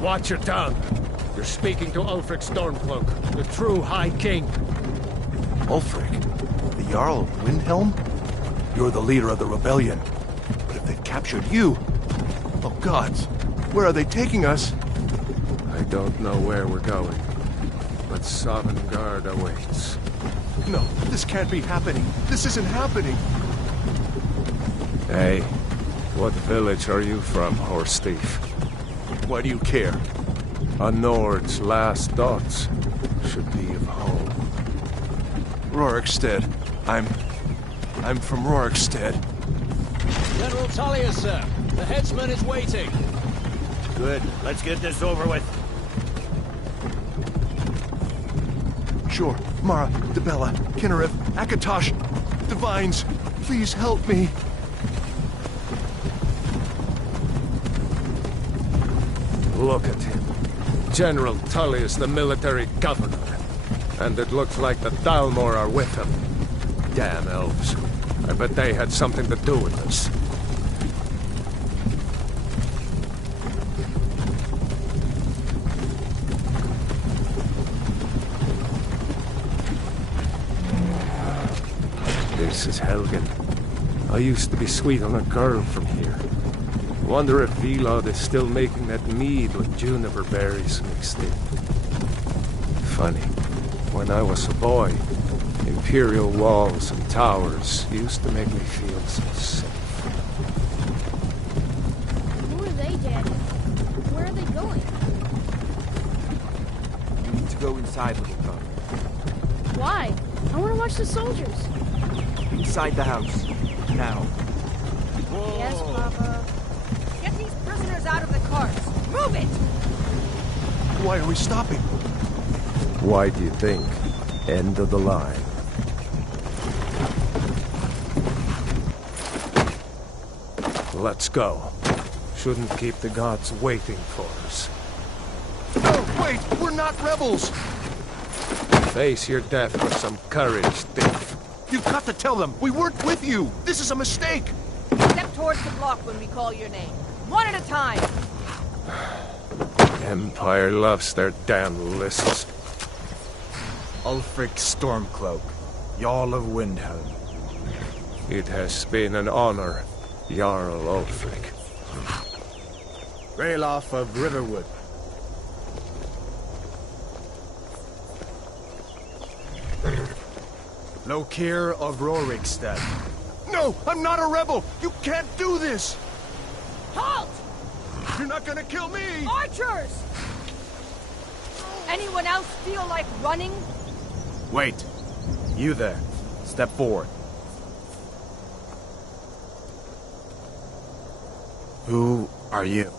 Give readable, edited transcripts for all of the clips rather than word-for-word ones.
Watch your tongue. You're speaking to Ulfric Stormcloak, the true High King. Ulfric? The Jarl of Windhelm? You're the leader of the rebellion. But if they've captured you... Oh gods, where are they taking us? I don't know where we're going, but Sovngarde awaits. No, this can't be happening. This isn't happening. Hey, what village are you from, horse thief? Why do you care? A Nord's last thoughts should be of home. Rorikstead. I'm from Rorikstead. General Tullius, sir. The headsman is waiting. Good. Let's get this over with. Sure. Mara, Dibella, Kinnereth, Akatosh, Divines, please help me. Look at him. General Tullius, the military governor. And it looks like the Dalmor are with him. Damn elves. I bet they had something to do with this. This is Helgen. I used to be sweet on a girl from here. Wonder if Vilod is still making that mead with juniper berries mixed in. Funny, when I was a boy, imperial walls and towers used to make me feel so safe. Who are they, Daddy? Where are they going? You need to go inside, little cub. Why? I want to watch the soldiers. Inside the house. Now. Yes, Papa. Get these prisoners out of the carts. Move it! Why are we stopping? Why do you think? End of the line. Let's go. Shouldn't keep the gods waiting for us. No, wait! We're not rebels! Face your death with some courage, thief. You've got to tell them! We weren't with you! This is a mistake! Step towards the block when we call your name. One at a time. Empire loves their damn lists. Ulfric Stormcloak, Jarl of Windhelm. It has been an honor, Jarl Ulfric. Ralof of Riverwood. Lokir of Rorikstead. No! I'm not a rebel! You can't do this! Halt! You're not gonna kill me! Archers! Anyone else feel like running? Wait. You there. Step forward. Who are you?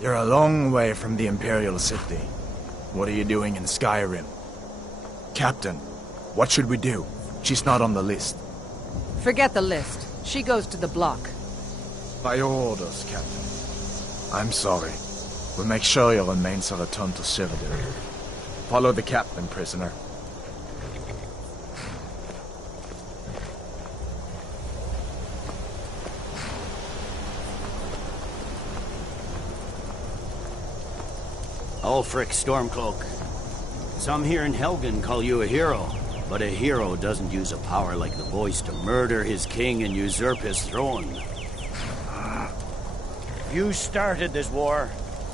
You're a long way from the Imperial City. What are you doing in Skyrim? Captain, what should we do? She's not on the list. Forget the list. She goes to the block. By your orders, Captain. I'm sorry. We'll make sure your remains are returned to Cyrodiil. Follow the captain, prisoner. Ulfric Stormcloak. Some here in Helgen call you a hero, but a hero doesn't use a power like the voice to murder his king and usurp his throne. You started this war,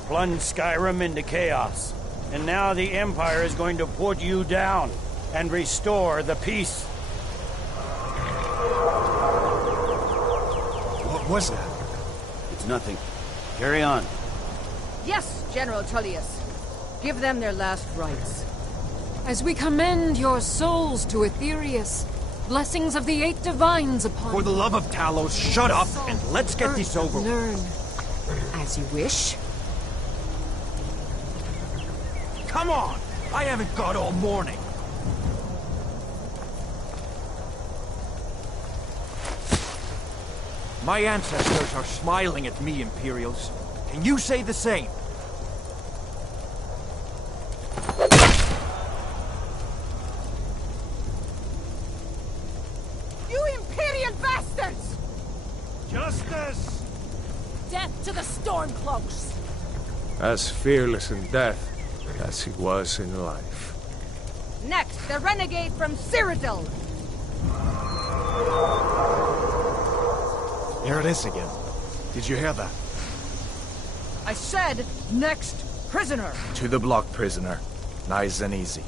plunged Skyrim into chaos, and now the Empire is going to put you down and restore the peace. What was that? It's nothing. Carry on. Yes, General Tullius. Give them their last rites. As we commend your souls to Aetherius, blessings of the 8 divines upon For the love of Talos, shut up and let's get this over with. Learn as you wish. Come on! I haven't got all morning. My ancestors are smiling at me, Imperials. Can you say the same? You Imperial bastards! Justice! Death to the Stormcloaks! As fearless in death as he was in life. Next, the renegade from Cyrodiil! Here it is again. Did you hear that? I said, next prisoner! To the block, prisoner. Nice and easy.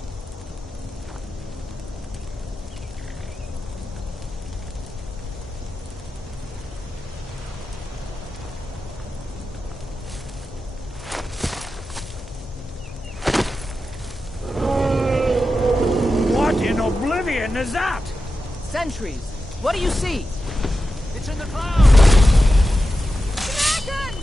What in oblivion is that? Sentries, what do you see? It's in the clouds! Dragon!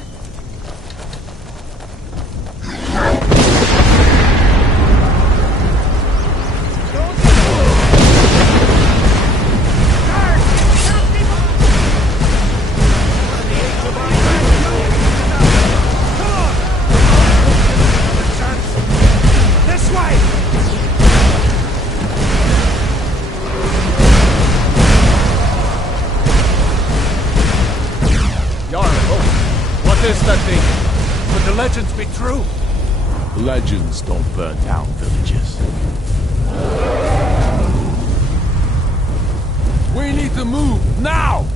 This way! Jarl, what is that thing? Could the legends be true? Legends don't burn down villages. We need to move, now!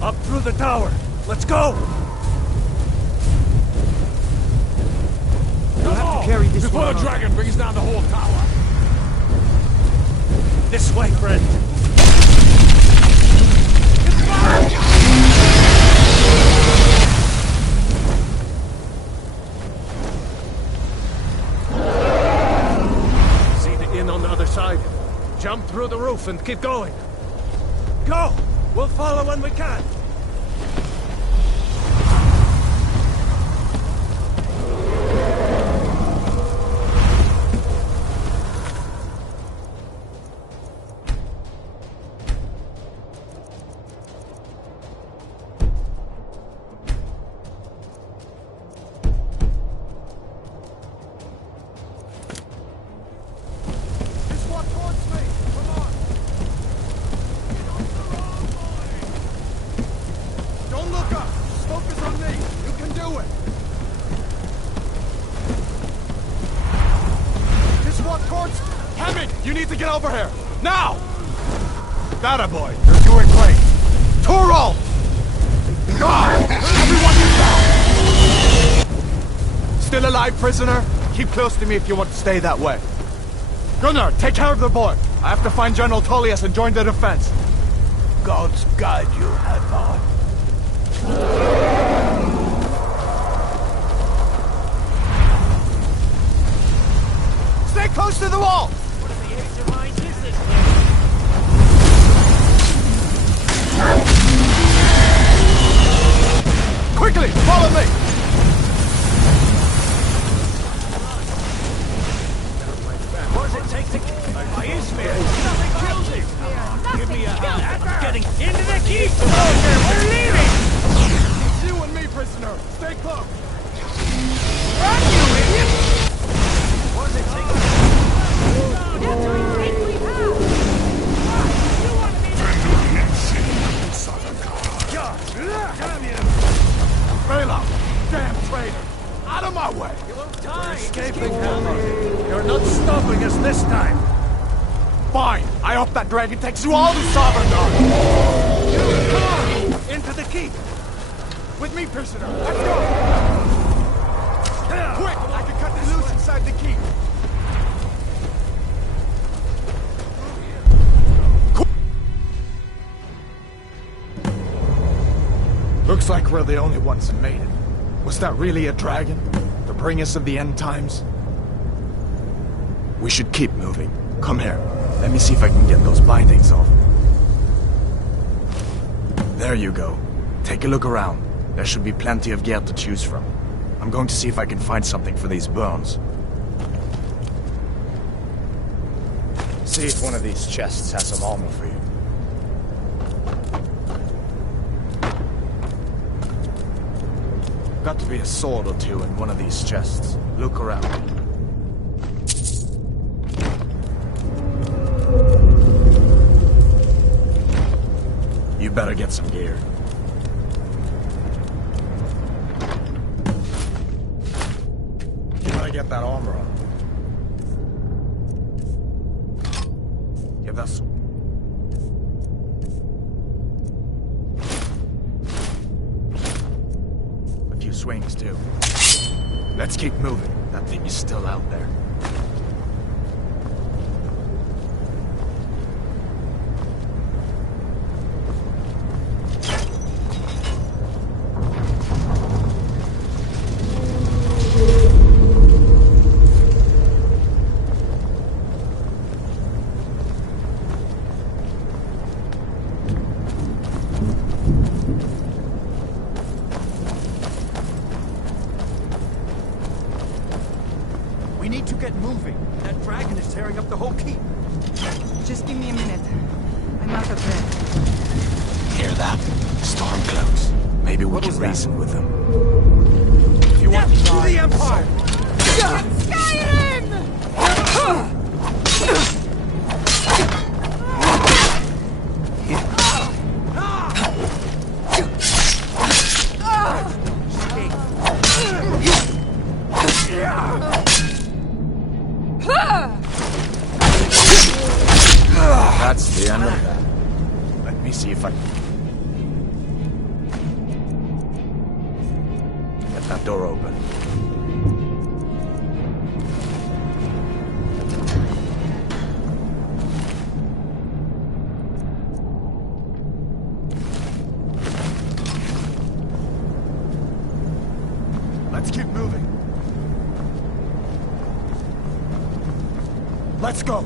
Up through the tower. Let's go! You'll have to carry this Before one the on. dragon brings down the whole tower. This way, friend. See the inn on the other side? Jump through the roof and keep going. Go! We'll follow when we can. Just walk towards me. Come on. Don't look up. Focus on me. You can do it. Just walk towards... Hammond, you need to get over here! Now! That boy, you're doing great. Torol! God! Everyone get down! Still alive, prisoner? Keep close to me if you want to stay that way. Gunnar, take care of the boy. I have to find General Tullius and join the defense. God's guide you, Hadvar. Stay close to the wall! Quickly, follow me! take the... Why is there? Nothing kills him! Give me a hand. I'm getting into the keep! Soldier, we're leaving! It's you and me, prisoner. Stay close. Run, you idiot! What does it take? Bela, damn traitor! Out of my way! You won't die! Escaping Helmer. You're not stopping us this time! Fine! I hope that dragon takes you all to Sovngarde! Come on! Into the keep! With me, prisoner! Let's go! Quick! I can cut this loose inside the keep! Looks like we're the only ones that made it. Was that really a dragon? To bring us of the end times? We should keep moving. Come here. Let me see if I can get those bindings off. There you go. Take a look around. There should be plenty of gear to choose from. I'm going to see if I can find something for these bones. See if one of these chests has some armor for you. Got to be a sword or two in one of these chests. Look around. You better get some gear. You better get that armor on. Get that sword. Swings too. Let's keep moving. That thing is still out there. We need to get moving. That dragon is tearing up the whole keep. Just give me a minute. I'm out of breath. Hear that? Storm clouds. Maybe we can reason with them. If you want to To the Empire! Skyrim! That's the end of that. Let me see if I can get that door open. Let's keep moving. Let's go.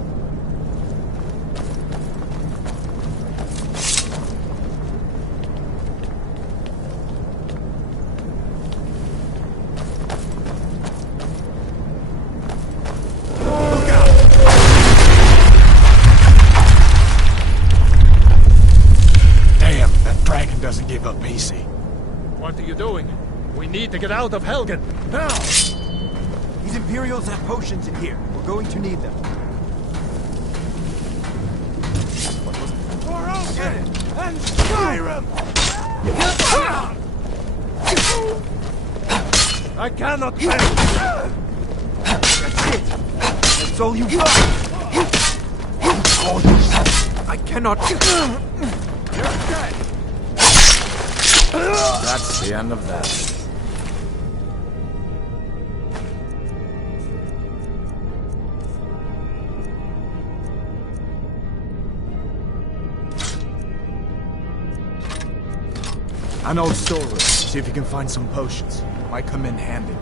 Doesn't give up easy. What are you doing? We need to get out of Helgen, now! These Imperials have potions in here. We're going to need them. For open! And Skyrim! I cannot take! That's it. That's all you got. You call yourself. I cannot. You're dead! That's the end of that. An old storeroom. See if you can find some potions. Might come in handy.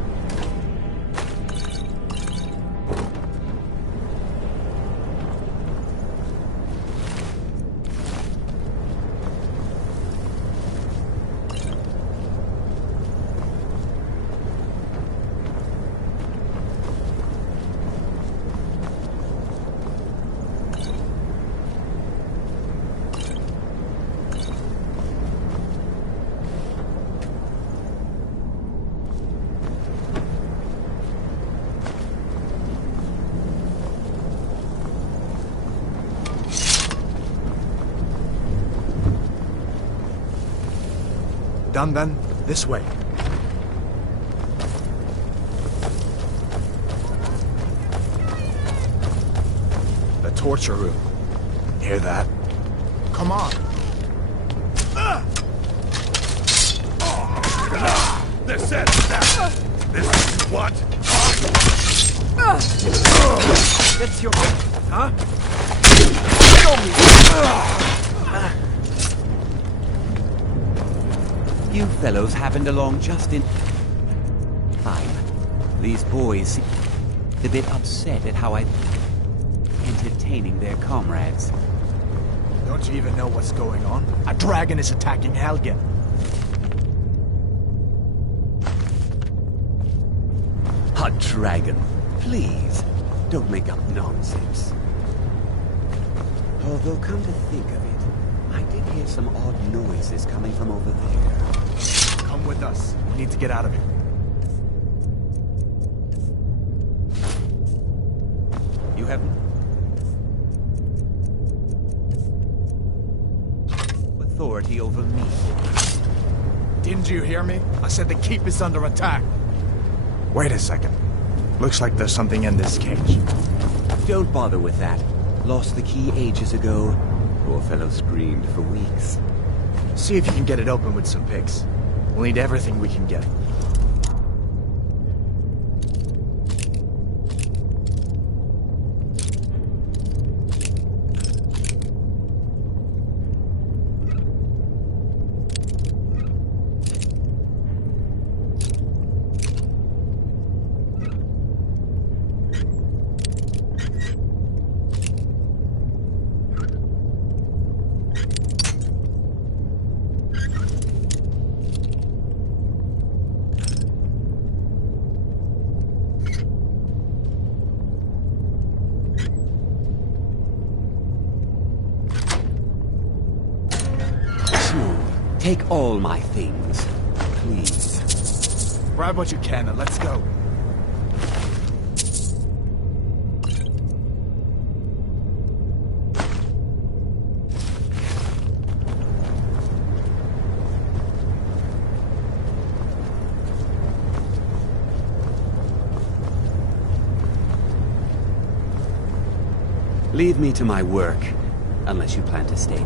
done then? This way. The torture room. Hear that? Come on. This it! This is what? That's your... Huh? You fellows happened along just in time. These boys seem a bit upset at how I'm entertaining their comrades. Don't you even know what's going on? A dragon is attacking Helgen. A dragon. Please, don't make up nonsense. Although, come to think of it, I did hear some odd noises coming from over there. Come with us. We need to get out of here. You have authority over me. Didn't you hear me? I said the keep is under attack. Wait a second. Looks like there's something in this cage. Don't bother with that. Lost the key ages ago. Poor fellow screamed for weeks. See if you can get it open with some picks. We'll need everything we can get. Take all my things, please. Grab what you can and let's go. Leave me to my work, unless you plan to stay.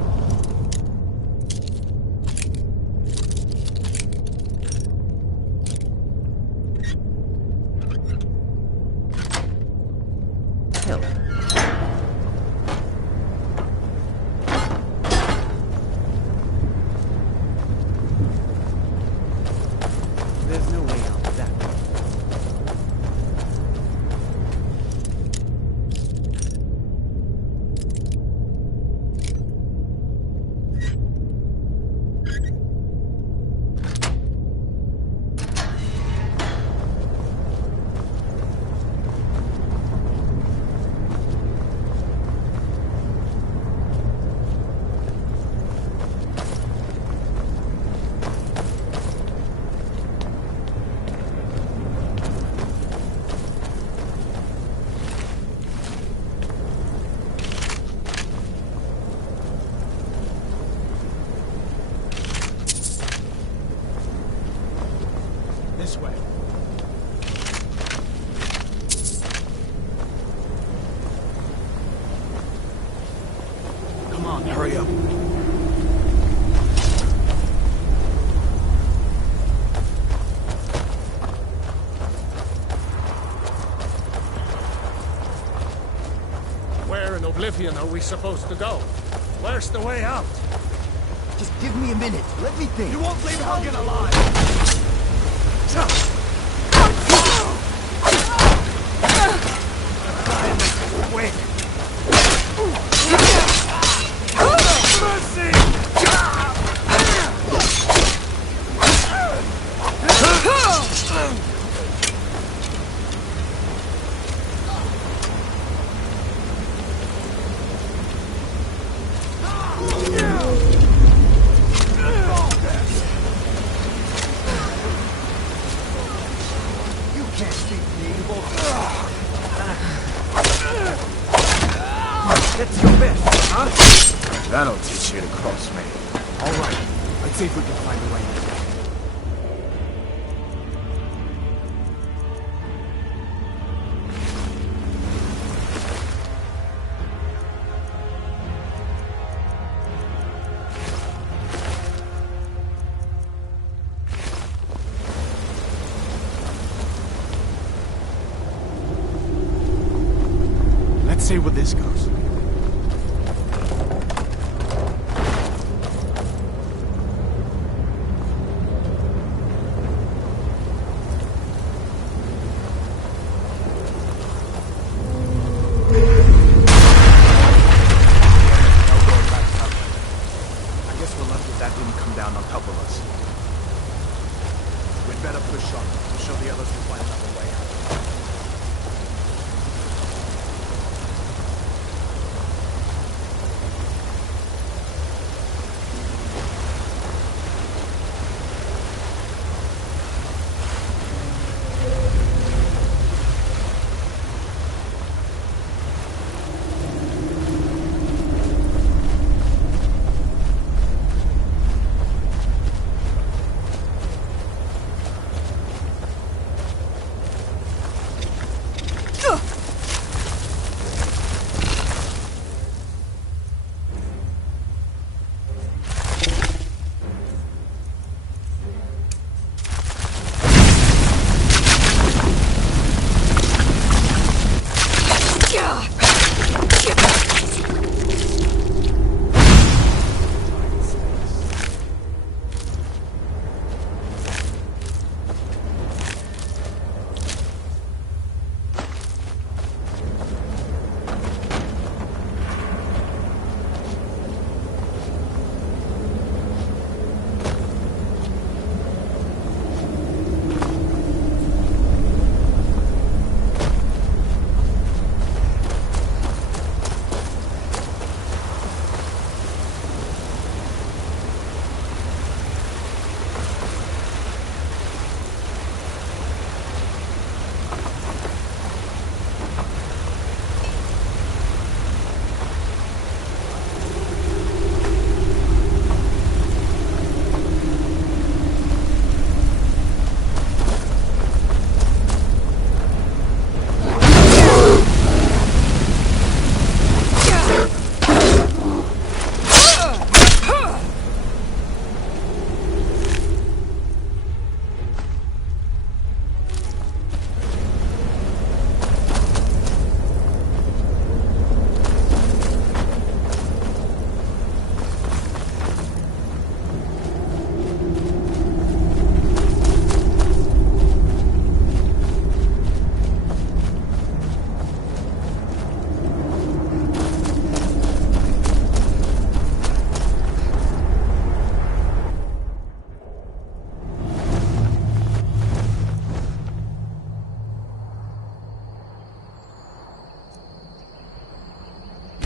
Help. There's no way out that way. This way. Come on, hurry up. Where in Oblivion are we supposed to go? Where's the way out? Just give me a minute. Let me think. You won't leave Helgen alive! Quick! That's your best, huh? That'll teach you to cross me. All right. Let's see if we can find a way in. see where this goes.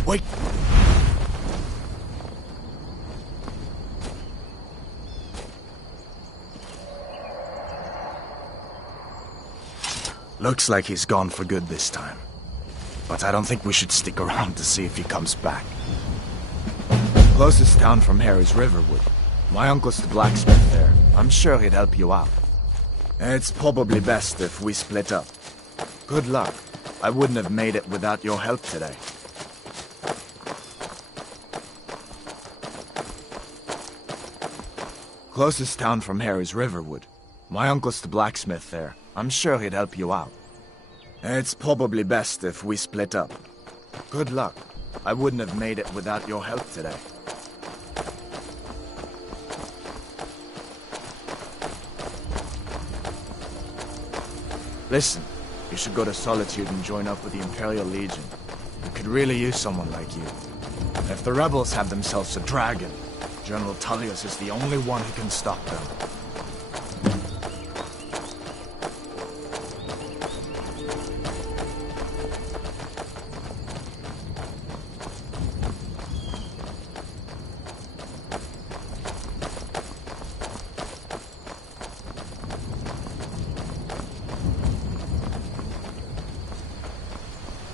Wait! Looks like he's gone for good this time. But I don't think we should stick around to see if he comes back. Closest town from here is Riverwood. My uncle's the blacksmith there. I'm sure he'd help you out. It's probably best if we split up. Good luck. I wouldn't have made it without your help today. Closest town from here is Riverwood. My uncle's the blacksmith there. I'm sure he'd help you out. It's probably best if we split up. Good luck. I wouldn't have made it without your help today. Listen, you should go to Solitude and join up with the Imperial Legion. We could really use someone like you. If the rebels have themselves a dragon, General Tullius is the only one who can stop them.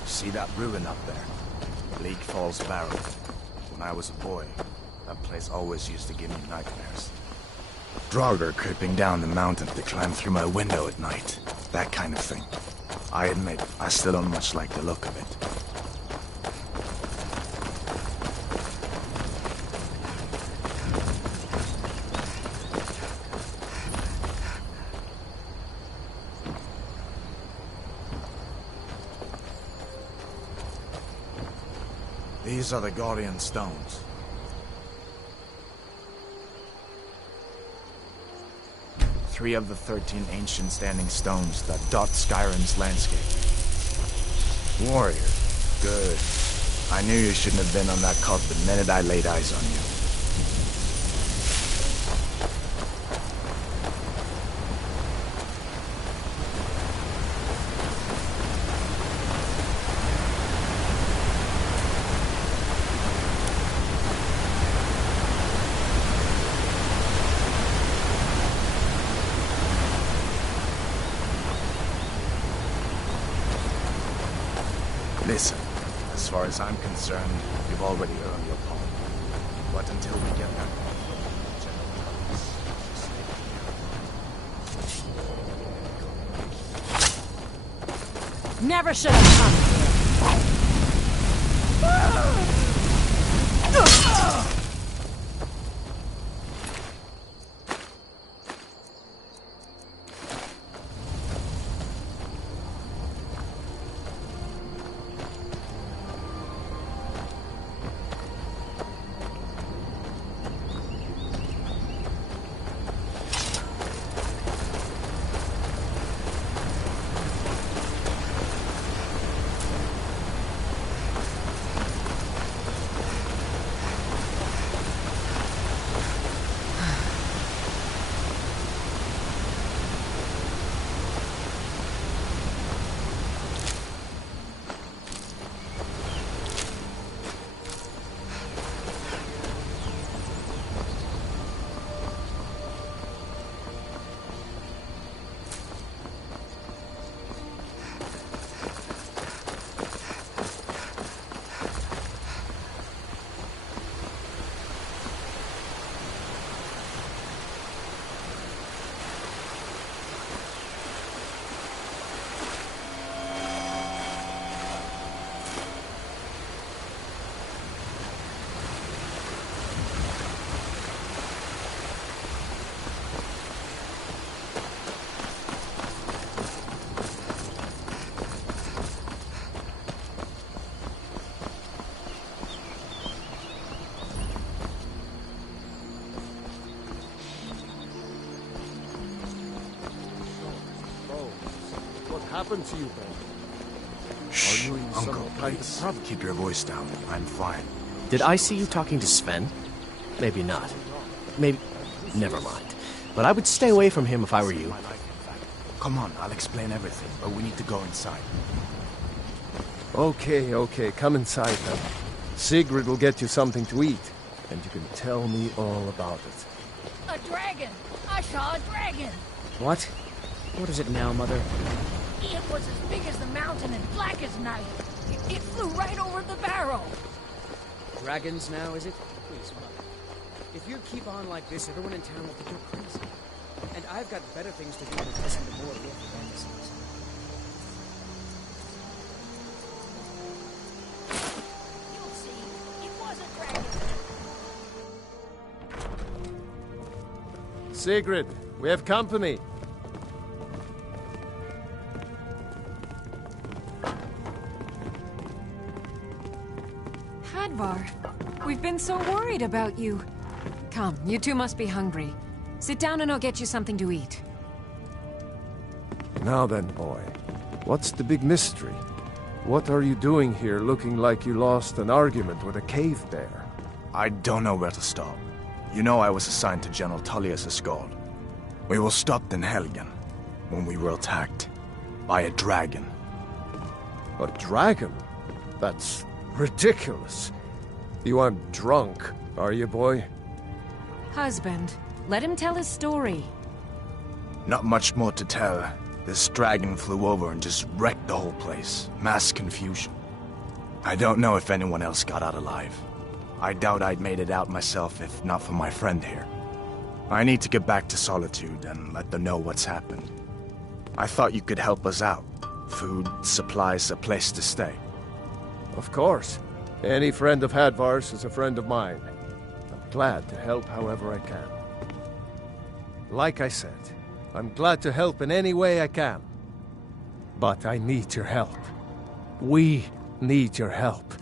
See that ruin up there? Bleak Falls Barrow. When I was a boy, that place always used to give me nightmares. Draugr creeping down the mountain to climb through my window at night. That kind of thing. I admit, I still don't much like the look of it. These are the Guardian Stones. Three of the 13 ancient standing stones that dot Skyrim's landscape. Warrior. Good. I knew you shouldn't have been on that cult the minute I laid eyes on you. Listen, as far as I'm concerned, you've already earned your palm. But until we get that Never should have come here. Happened to you, Ben? Shh, Uncle, please. Keep your voice down. I'm fine. Did I see you talking to Sven? Maybe not. Maybe... Never mind. But I would stay away from him if I were you. Come on, I'll explain everything, but we need to go inside. Okay, come inside then. Sigrid will get you something to eat, and you can tell me all about it. A dragon! I saw a dragon! What? What is it now, Mother? It was as big as the mountain and black as night. It flew right over the barrel. Dragons now, is it? Please, Mother. If you keep on like this, everyone in town will think you're crazy. And I've got better things to do than listen to more of your fantasies. You'll see. It was a dragon. Sigrid, we have company. Hadvar, we've been so worried about you. Come, you two must be hungry. Sit down and I'll get you something to eat. Now then, boy. What's the big mystery? What are you doing here looking like you lost an argument with a cave bear? I don't know where to start. You know I was assigned to General Tullius' guard. We were stopped in Helgen when we were attacked by a dragon. A dragon? That's ridiculous. You aren't drunk, are you, boy? Husband, let him tell his story. Not much more to tell. This dragon flew over and just wrecked the whole place. Mass confusion. I don't know if anyone else got out alive. I doubt I'd made it out myself if not for my friend here. I need to get back to Solitude and let them know what's happened. I thought you could help us out. Food, supplies, a place to stay. Of course. Any friend of Hadvar's is a friend of mine. I'm glad to help however I can. Like I said, I'm glad to help in any way I can. But I need your help. We need your help.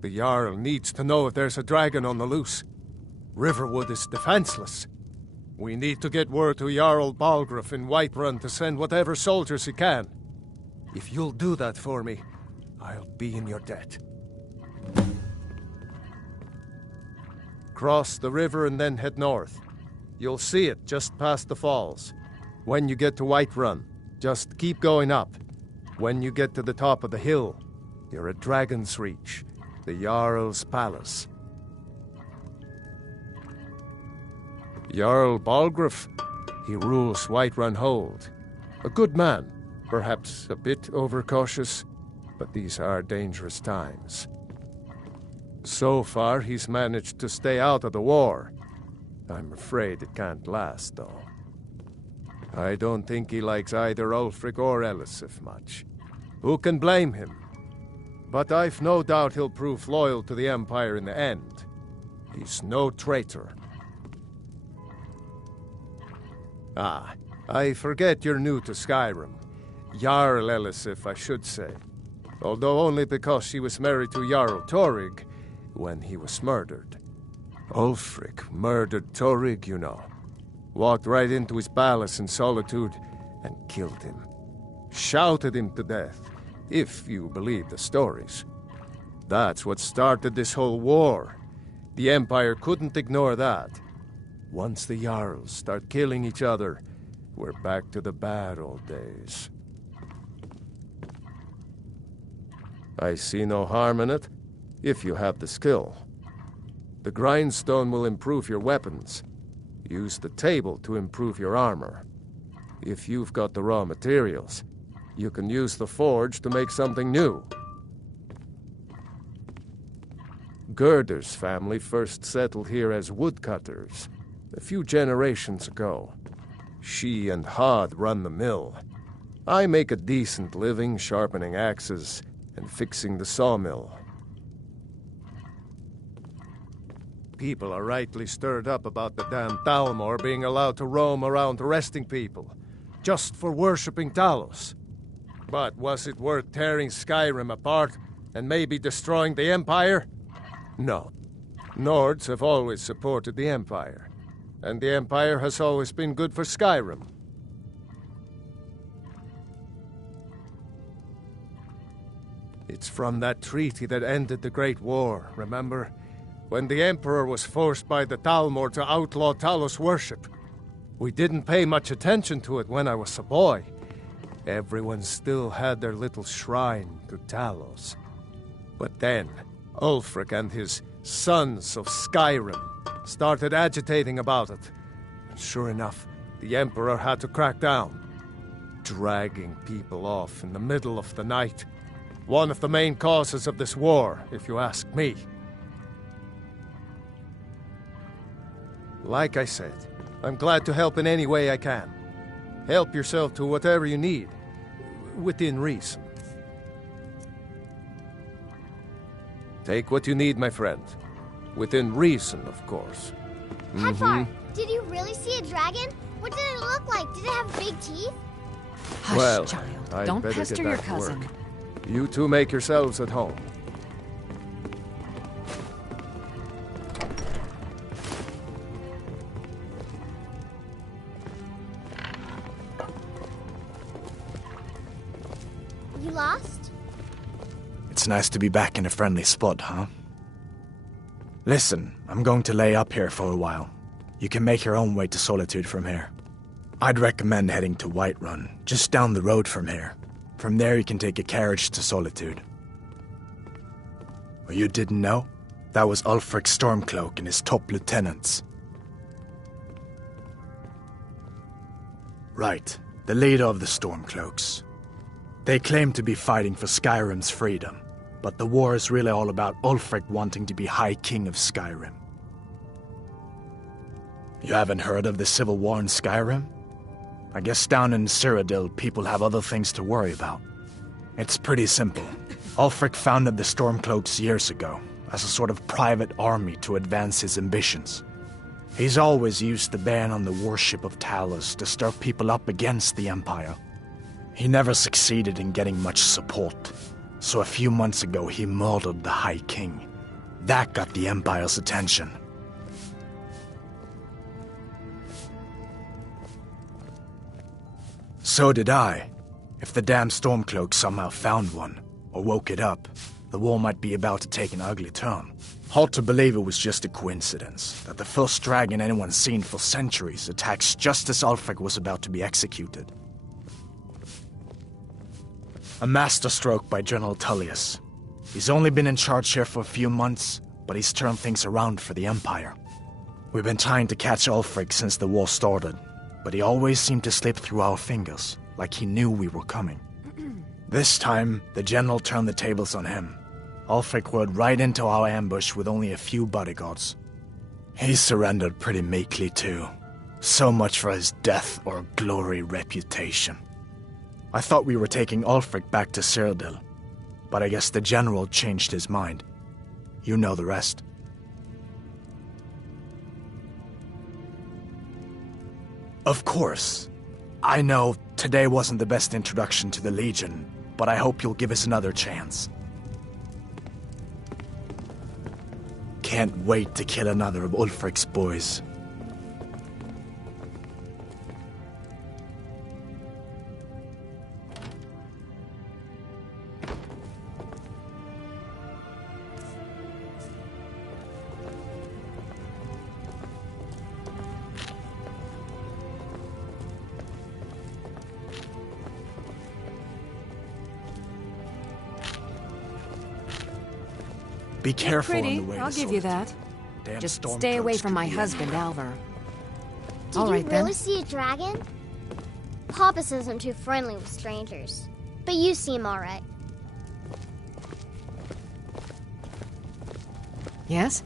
The Jarl needs to know if there's a dragon on the loose. Riverwood is defenseless. We need to get word to Jarl Balgruuf in Whiterun to send whatever soldiers he can. If you'll do that for me, I'll be in your debt. Cross the river and then head north. You'll see it just past the falls. When you get to Whiterun, just keep going up. When you get to the top of the hill, you're at Dragon's Reach, the Jarl's palace. Jarl Balgruuf, he rules Whiterun Hold. A good man, perhaps a bit overcautious, but these are dangerous times. So far, he's managed to stay out of the war. I'm afraid it can't last, though. I don't think he likes either Ulfric or Elisif much. Who can blame him? But I've no doubt he'll prove loyal to the Empire in the end. He's no traitor. Ah, I forget you're new to Skyrim. Jarl Elisif, I should say. Although only because she was married to Jarl Torygg when he was murdered. Ulfric murdered Torygg, you know. Walked right into his palace in Solitude and killed him. Shouted him to death, if you believe the stories. That's what started this whole war. The Empire couldn't ignore that. Once the Jarls start killing each other, we're back to the bad old days. I see no harm in it, if you have the skill. The grindstone will improve your weapons. Use the table to improve your armor. If you've got the raw materials, you can use the forge to make something new. Gerder's family first settled here as woodcutters a few generations ago. She and Hod run the mill. I make a decent living sharpening axes and fixing the sawmill. People are rightly stirred up about the damn Thalmor being allowed to roam around arresting people, just for worshipping Talos. But was it worth tearing Skyrim apart and maybe destroying the Empire? No. Nords have always supported the Empire, and the Empire has always been good for Skyrim. It's from that treaty that ended the Great War, remember? When the Emperor was forced by the Thalmor to outlaw Talos worship. We didn't pay much attention to it when I was a boy. Everyone still had their little shrine to Talos. But then, Ulfric and his Sons of Skyrim started agitating about it. And sure enough, the Emperor had to crack down. Dragging people off in the middle of the night. One of the main causes of this war, if you ask me. Like I said, I'm glad to help in any way I can. Help yourself to whatever you need, within reason. Take what you need, my friend. Within reason, of course. Hadvar, did you really see a dragon? What did it look like? Did it have big teeth? Hush, Well, child. I'd Don't better pester get your back to cousin. work. You two make yourselves at home. You lost? It's nice to be back in a friendly spot, huh? Listen, I'm going to lay up here for a while. You can make your own way to Solitude from here. I'd recommend heading to Whiterun, just down the road from here. From there you can take a carriage to Solitude. Well, you didn't know? That was Ulfric Stormcloak and his top lieutenants. Right, the leader of the Stormcloaks. They claim to be fighting for Skyrim's freedom, but the war is really all about Ulfric wanting to be High King of Skyrim. You haven't heard of the Civil War in Skyrim? I guess down in Cyrodiil, people have other things to worry about. It's pretty simple. Ulfric founded the Stormcloaks years ago, as a sort of private army to advance his ambitions. He's always used the ban on the worship of Talos to stir people up against the Empire. He never succeeded in getting much support, so a few months ago he murdered the High King, That got the Empire's attention. So did I. If the damn Stormcloak somehow found one, or woke it up, the war might be about to take an ugly turn. Hard to believe it was just a coincidence, that the first dragon anyone's seen for centuries attacks just as Ulfric was about to be executed. A masterstroke by General Tullius. He's only been in charge here for a few months, but he's turned things around for the Empire. We've been trying to catch Ulfric since the war started, but he always seemed to slip through our fingers, like he knew we were coming. This time, the General turned the tables on him. Ulfric rode right into our ambush with only a few bodyguards. He surrendered pretty meekly too. So much for his death or glory reputation. I thought we were taking Ulfric back to Cyrodiil, but I guess the General changed his mind. You know the rest. Of course. I know today wasn't the best introduction to the Legion, but I hope you'll give us another chance. Can't wait to kill another of Ulfric's boys. Be careful on the way to I'll give you that. Damn Just Stormcloaks stay away from could my be husband, anywhere. Alvar. Did All you right, then. really see a dragon? Papa says I'm too friendly with strangers. But you seem alright. Yes?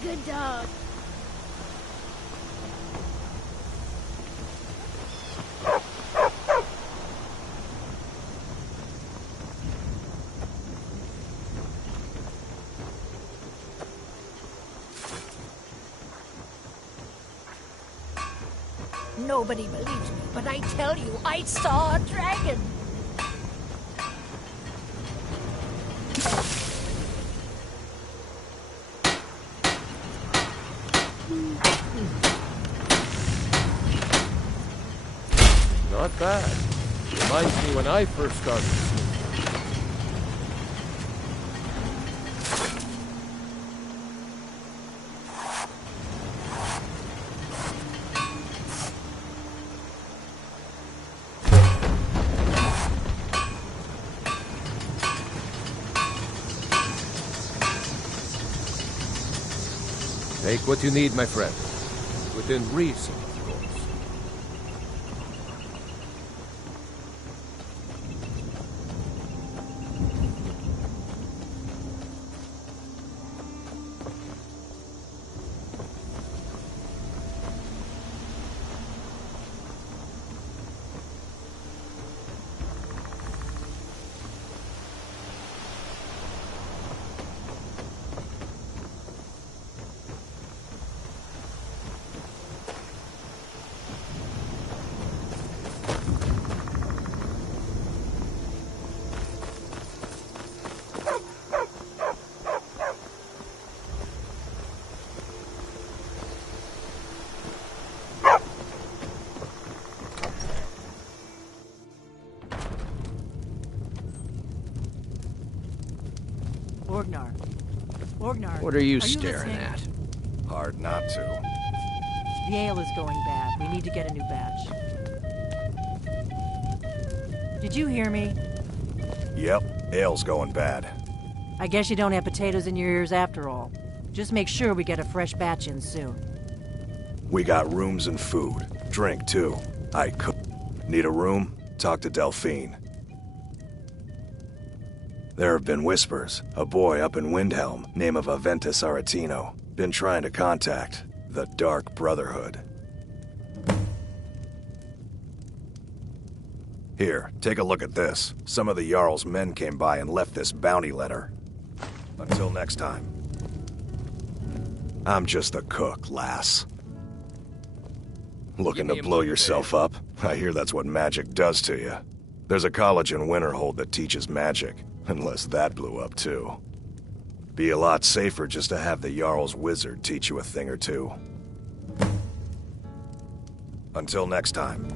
Good dog. Nobody believes me, but I tell you, I saw a dragon. Not bad. Reminds me when I first started sneaking. Take what you need, my friend. Within reason, of course. Orgnar. Orgnar. What are you you staring listening? at? Hard not to. The ale is going bad. We need to get a new batch. Did you hear me? Yep, ale's going bad. I guess you don't have potatoes in your ears after all. Just make sure we get a fresh batch in soon. We got rooms and food. Drink, too. I cook. Need a room? Talk to Delphine. There have been whispers. A boy up in Windhelm, name of Aventus Aretino, been trying to contact the Dark Brotherhood. Here, take a look at this. Some of the Jarl's men came by and left this bounty letter. Until next time. I'm just a cook, lass. Looking to blow yourself up? I hear that's what magic does to you. There's a college in Winterhold that teaches magic, unless that blew up too. Be a lot safer just to have the Jarl's wizard teach you a thing or two. Until next time.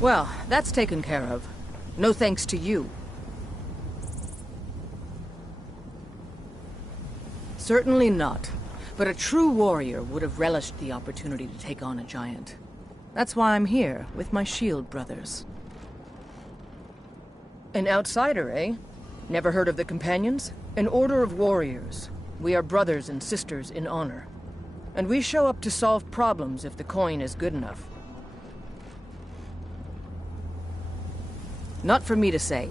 Well, that's taken care of. No thanks to you. Certainly not. But a true warrior would have relished the opportunity to take on a giant. That's why I'm here, with my shield brothers. An outsider, eh? Never heard of the Companions? An order of warriors. We are brothers and sisters in honor. And we show up to solve problems if the coin is good enough. Not for me to say.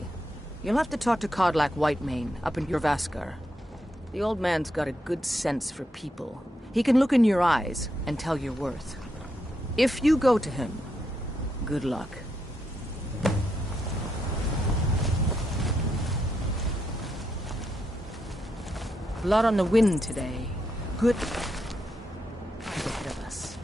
You'll have to talk to Codlac Whitemane up in Jorvaskar. The old man's got a good sense for people. He can look in your eyes and tell your worth. If you go to him, good luck. Blood on the wind today. Good. Ahead of us.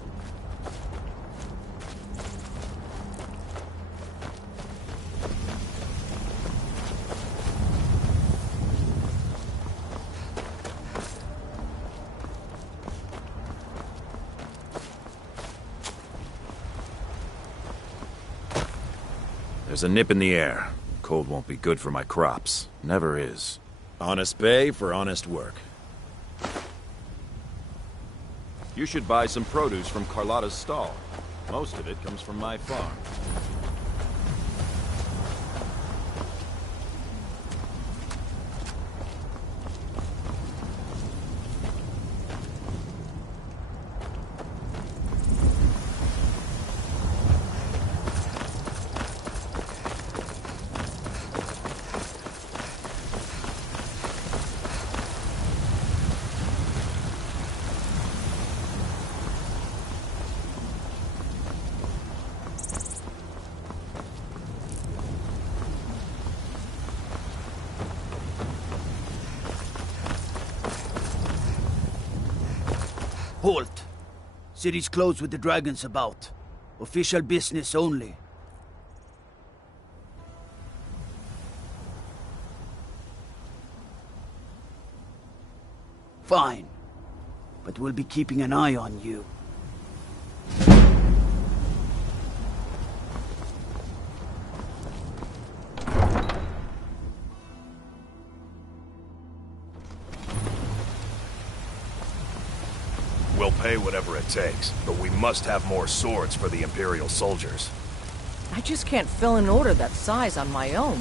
There's a nip in the air. Cold won't be good for my crops. Never is. Honest pay for honest work. You should buy some produce from Carlotta's stall. Most of it comes from my farm. Halt! City's closed with the dragons about. Official business only. Fine. But we'll be keeping an eye on you. We'll pay whatever it takes, but we must have more swords for the Imperial soldiers. I just can't fill an order that size on my own.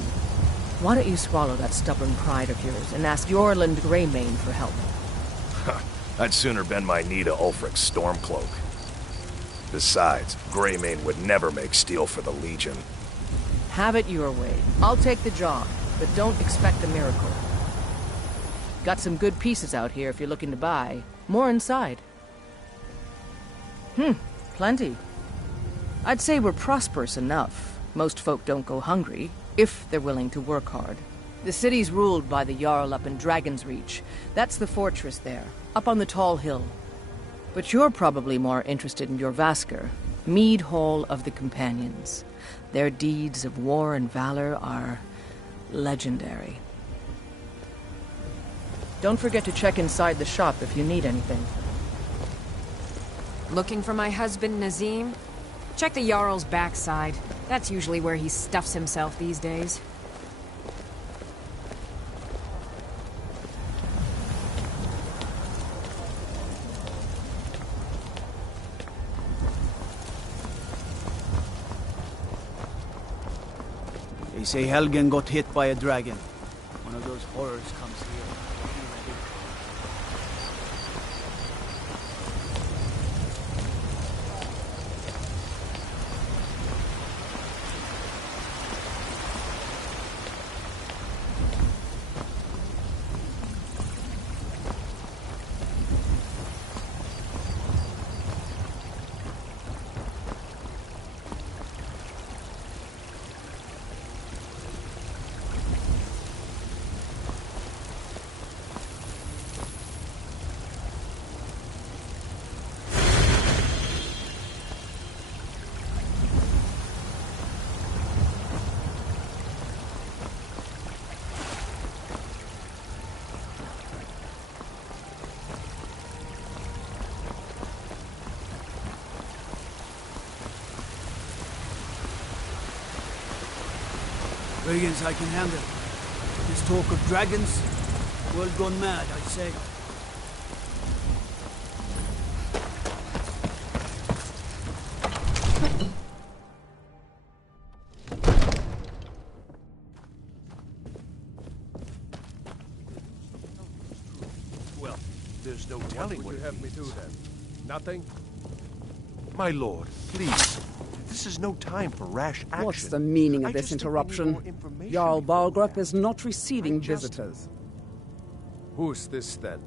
Why don't you swallow that stubborn pride of yours and ask Yorland Greymane for help? I'd sooner bend my knee to Ulfric's Stormcloak. Besides, Greymane would never make steel for the Legion. Have it your way. I'll take the job, but don't expect a miracle. Got some good pieces out here if you're looking to buy. More inside. Plenty. I'd say we're prosperous enough. Most folk don't go hungry, if they're willing to work hard. The city's ruled by the Jarl up in Dragon's Reach. That's the fortress there, up on the tall hill. But you're probably more interested in your Vasker, Mead Hall of the Companions. Their deeds of war and valor are legendary. Don't forget to check inside the shop if you need anything. Looking for my husband, Nazim? Check the Jarl's backside. That's usually where he stuffs himself these days. They say Helgen got hit by a dragon. One of those horrors comes here. Brigands I can handle. This talk of dragons, world gone mad, I'd say. Well, there's no telling what you have me do then. Nothing? My lord, please. This is no time for rash action. What's the meaning of this interruption? Jarl Balgrup is not receiving visitors. Who's this then?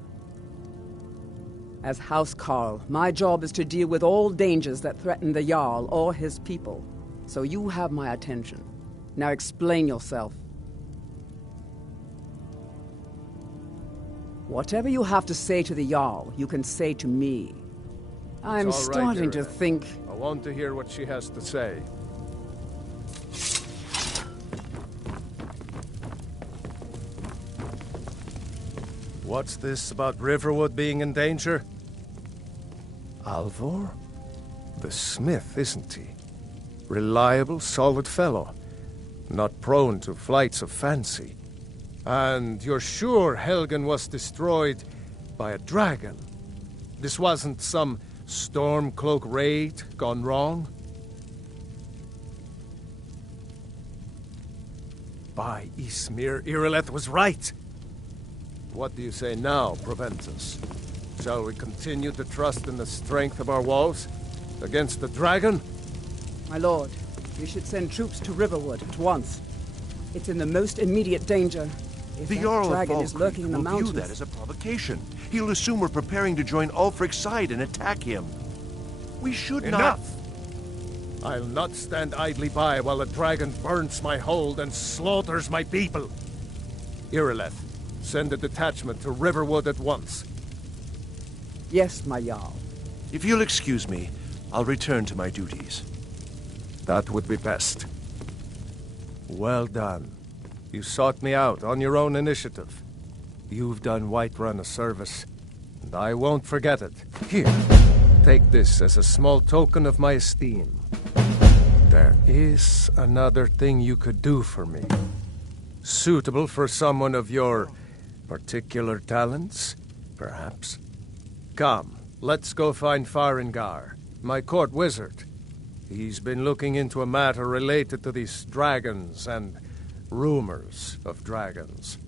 As House Carl, my job is to deal with all dangers that threaten the Jarl or his people. So you have my attention. Now explain yourself. Whatever you have to say to the Jarl, you can say to me. I'm It's all right, starting to Irene. think... I want to hear what she has to say. What's this about Riverwood being in danger? Alvor? The smith, isn't he? Reliable, solid fellow. Not prone to flights of fancy. And you're sure Helgen was destroyed by a dragon? This wasn't some Stormcloak raid gone wrong? By Ismir, Irileth was right. What do you say now, Proventus? Shall we continue to trust in the strength of our walls against the dragon? My lord, we should send troops to Riverwood at once. It's in the most immediate danger. If The that Jarl of dragon is Falkreath lurking in the will view mountains. that as a provocation. He'll assume we're preparing to join Ulfric's side and attack him. We should not... Enough! I'll not stand idly by while the dragon burns my hold and slaughters my people. Irileth, send a detachment to Riverwood at once. Yes, my Jarl. If you'll excuse me, I'll return to my duties. That would be best. Well done. You sought me out on your own initiative. You've done Whiterun a service, and I won't forget it. Here, take this as a small token of my esteem. There is another thing you could do for me. Suitable for someone of your particular talents, perhaps. Come, let's go find Farengar, my court wizard. He's been looking into a matter related to these dragons and rumors of dragons.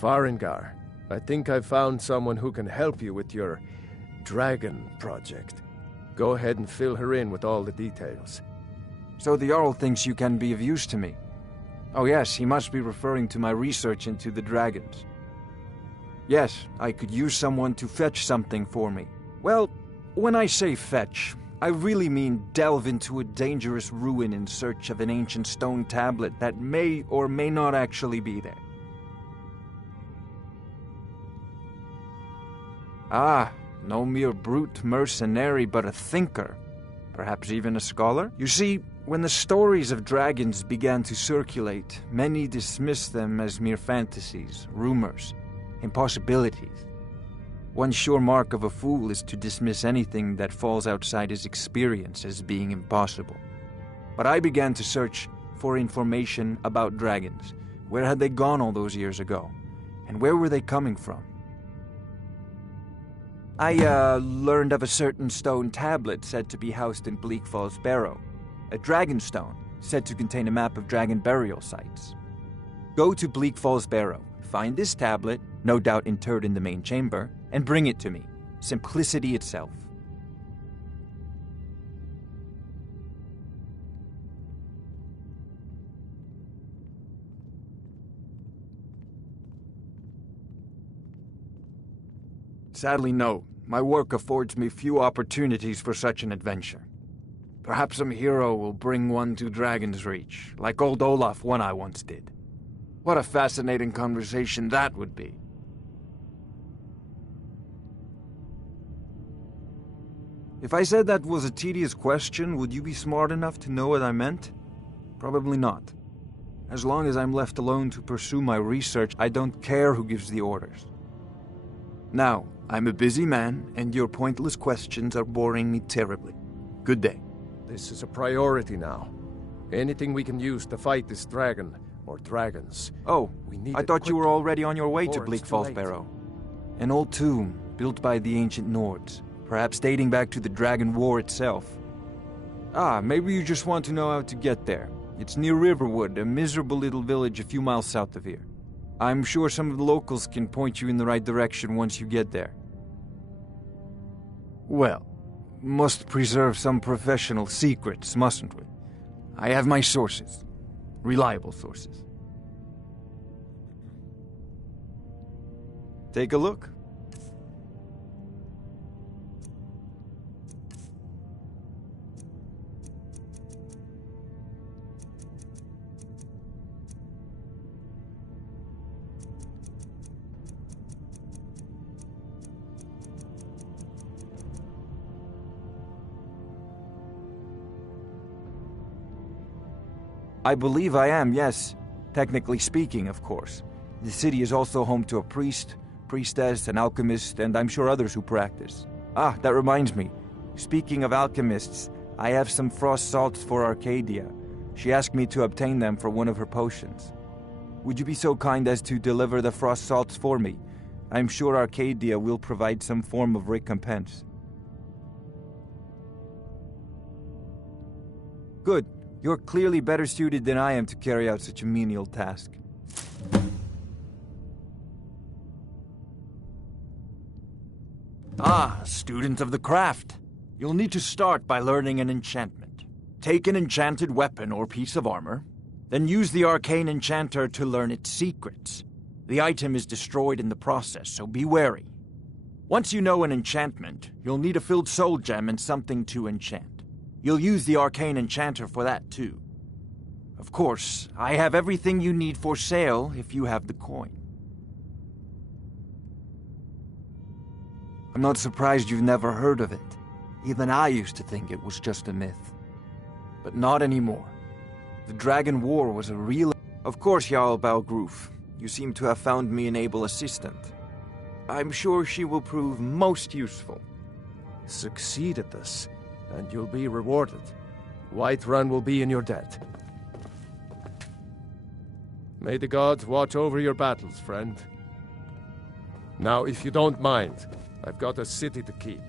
Farengar, I think I've found someone who can help you with your dragon project. Go ahead and fill her in with all the details. So the Jarl thinks you can be of use to me. Oh yes, he must be referring to my research into the dragons. Yes, I could use someone to fetch something for me. Well, when I say fetch, I really mean delve into a dangerous ruin in search of an ancient stone tablet that may or may not actually be there. Ah, no mere brute mercenary, but a thinker. Perhaps even a scholar? You see, when the stories of dragons began to circulate, many dismissed them as mere fantasies, rumors, impossibilities. One sure mark of a fool is to dismiss anything that falls outside his experience as being impossible. But I began to search for information about dragons. Where had they gone all those years ago? And where were they coming from? I learned of a certain stone tablet said to be housed in Bleak Falls Barrow. A dragon stone, said to contain a map of dragon burial sites. Go to Bleak Falls Barrow, find this tablet, no doubt interred in the main chamber, and bring it to me. Simplicity itself. Sadly, no. My work affords me few opportunities for such an adventure. Perhaps some hero will bring one to Dragon's Reach, like old Olaf one I once did. What a fascinating conversation that would be. If I said that was a tedious question, would you be smart enough to know what I meant? Probably not. As long as I'm left alone to pursue my research, I don't care who gives the orders. Now, I'm a busy man, and your pointless questions are boring me terribly. Good day. This is a priority now. Anything we can use to fight this dragon, or dragons. Oh, I thought you were already on your way to before Bleak it's too Falls late. Barrow. An old tomb, built by the ancient Nords, perhaps dating back to the Dragon War itself. Ah, maybe you just want to know how to get there. It's near Riverwood, a miserable little village a few miles south of here. I'm sure some of the locals can point you in the right direction once you get there. Well, must preserve some professional secrets, mustn't we? I have my sources. Reliable sources. Take a look. I believe I am, yes. Technically speaking, of course. The city is also home to a priest, priestess, an alchemist, and I'm sure others who practice. Ah, that reminds me. Speaking of alchemists, I have some frost salts for Arcadia. She asked me to obtain them for one of her potions. Would you be so kind as to deliver the frost salts for me? I'm sure Arcadia will provide some form of recompense. Good. You're clearly better suited than I am to carry out such a menial task. Ah, student of the craft. You'll need to start by learning an enchantment. Take an enchanted weapon or piece of armor, then use the arcane enchanter to learn its secrets. The item is destroyed in the process, so be wary. Once you know an enchantment, you'll need a filled soul gem and something to enchant. You'll use the arcane enchanter for that too. Of course, I have everything you need for sale if you have the coin. I'm not surprised you've never heard of it. Even I used to think it was just a myth. But not anymore. The Dragon War was a real... Of course, Jarl Balgroof. You seem to have found me an able assistant. I'm sure she will prove most useful. Succeed at this, and you'll be rewarded. Whiterun will be in your debt. May the gods watch over your battles, friend. Now, if you don't mind, I've got a city to keep.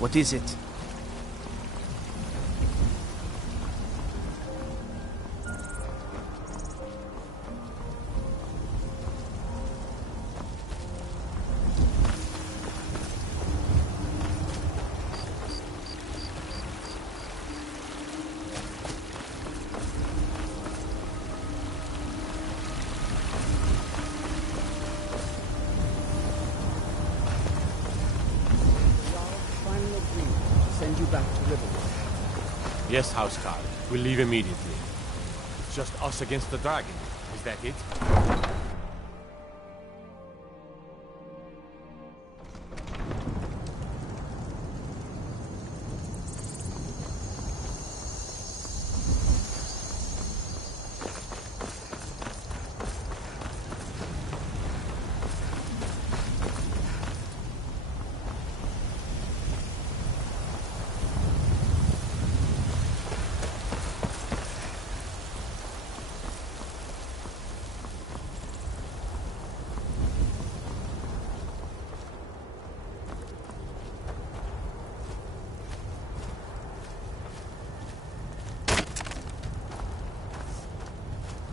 What is it? Send you back to Riverwood. Yes, Housecarl. We'll leave immediately. Just us against the dragon. Is that it?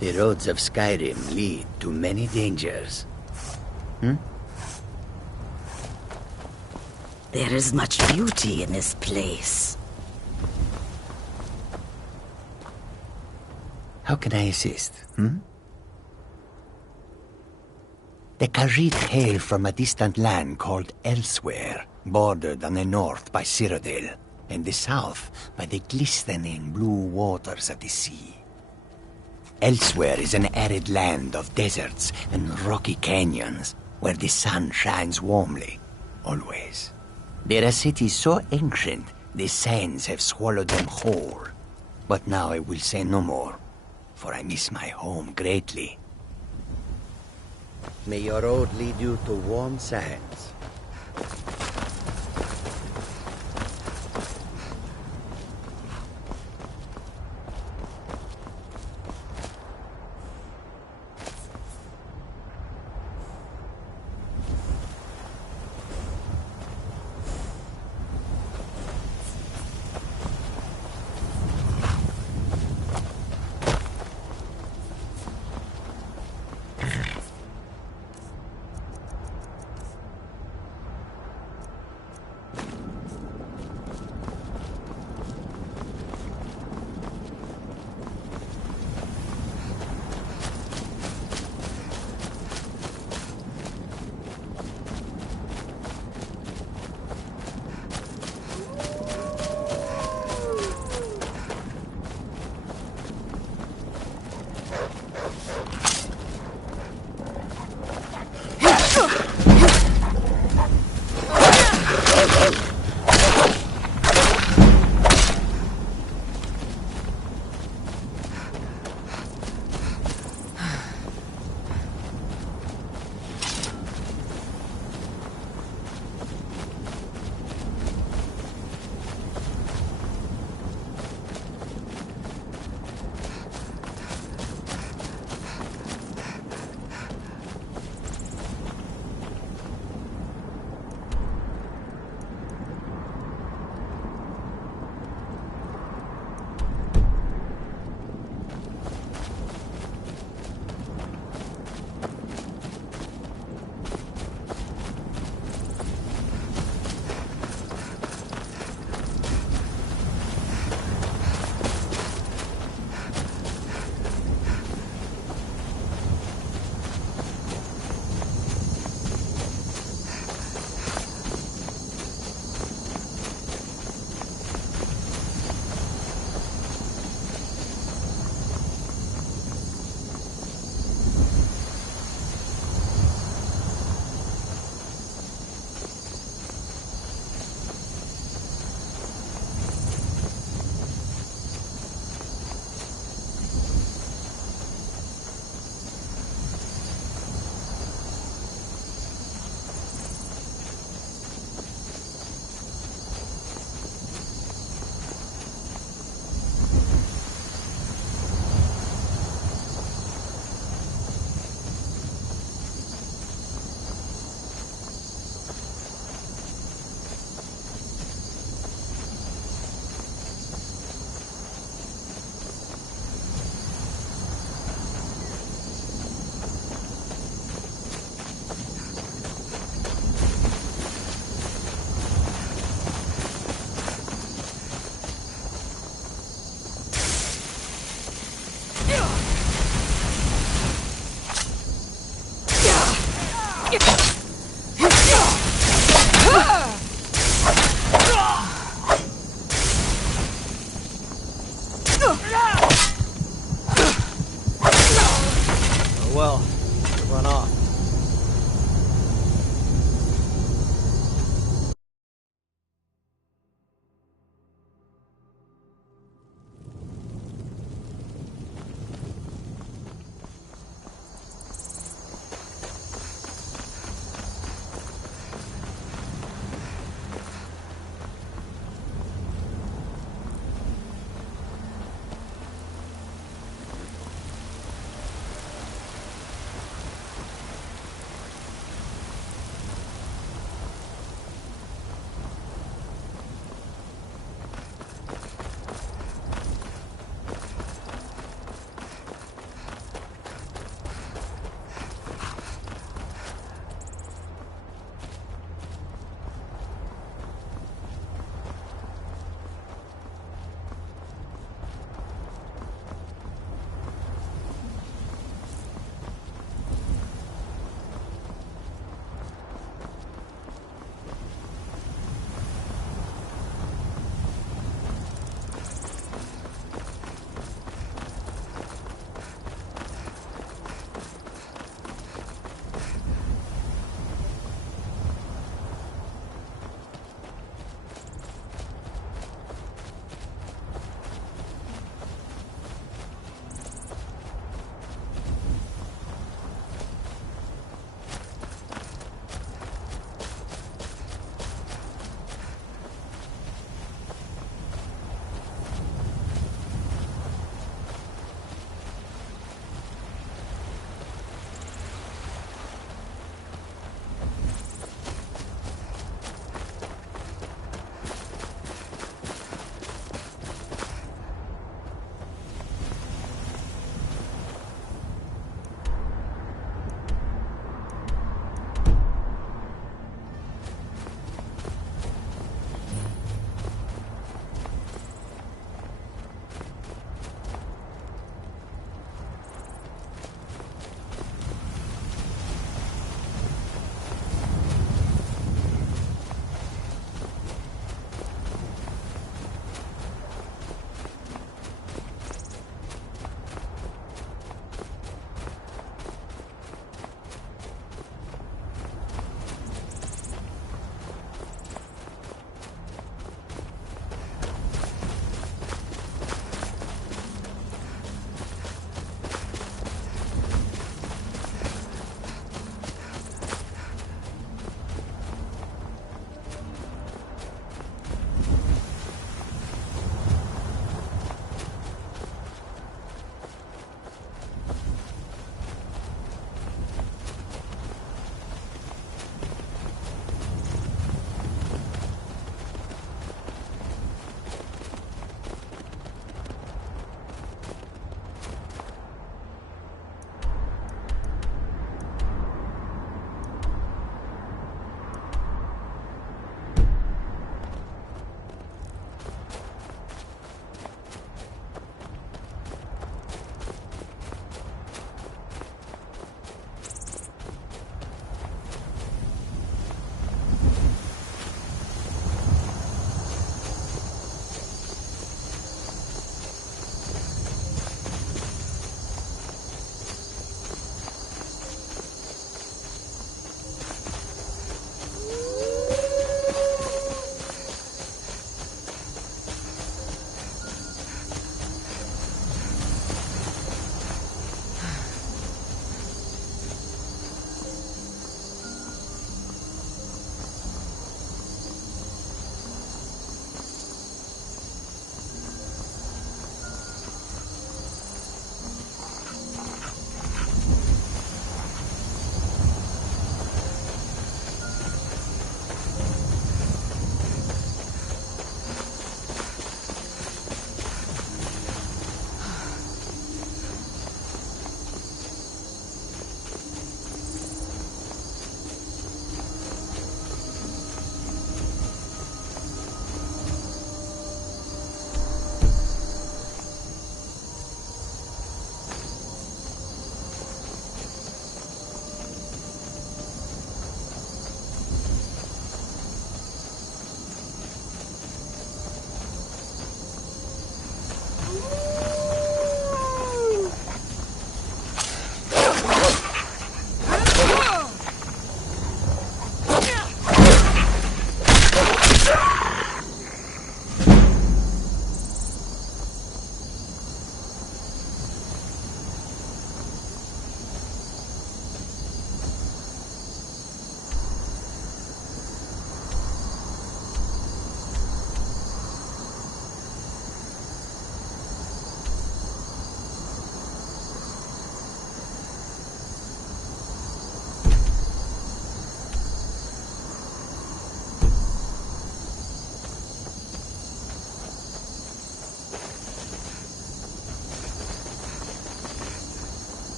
The roads of Skyrim lead to many dangers. There is much beauty in this place. How can I assist, The Khajiit hail from a distant land called Elsewhere, bordered on the north by Cyrodiil, and the south by the glistening blue waters of the sea. Elsewhere is an arid land of deserts and rocky canyons, where the sun shines warmly, always. There are cities so ancient, the sands have swallowed them whole. But now I will say no more, for I miss my home greatly. May your road lead you to warm sands.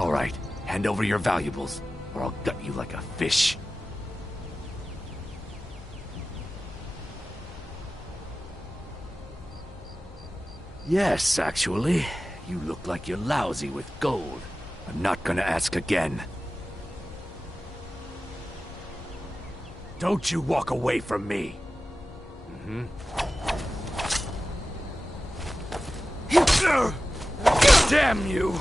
All right, hand over your valuables, or I'll gut you like a fish. Yes, actually. You look like you're lousy with gold. I'm not gonna ask again. Don't you walk away from me. Damn you!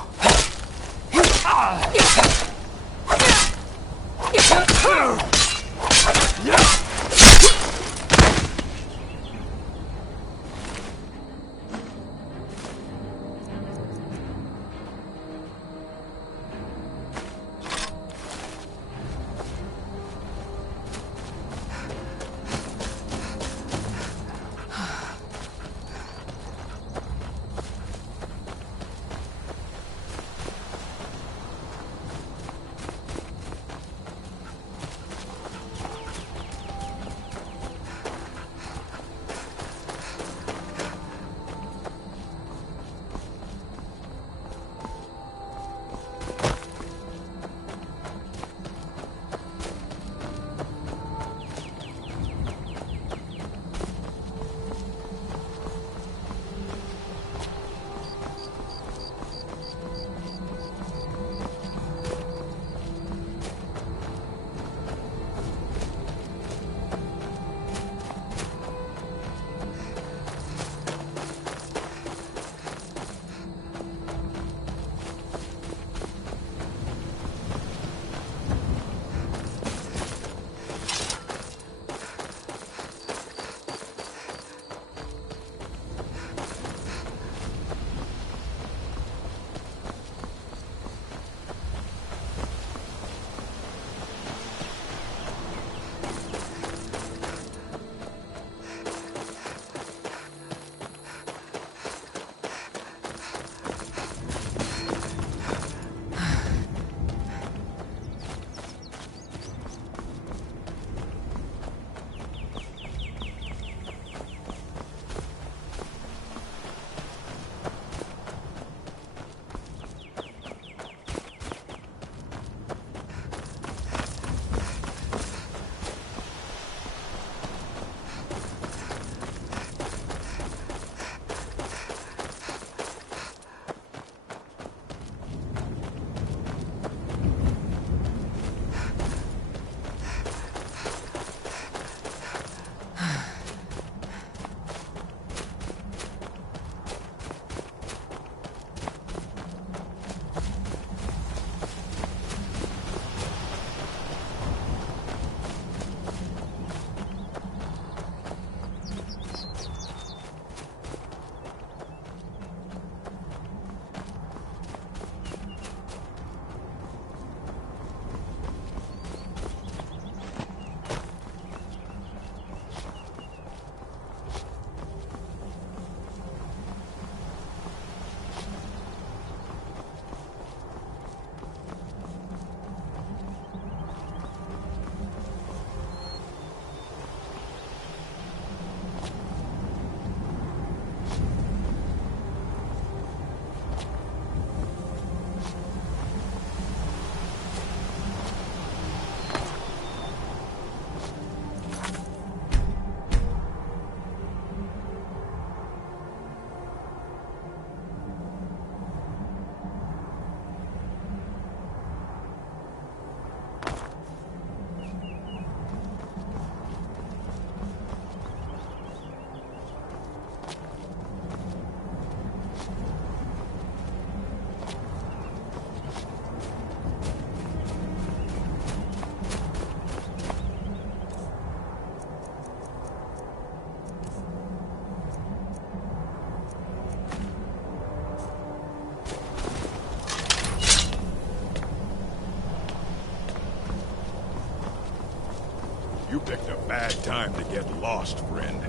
You picked a bad time to get lost, friend.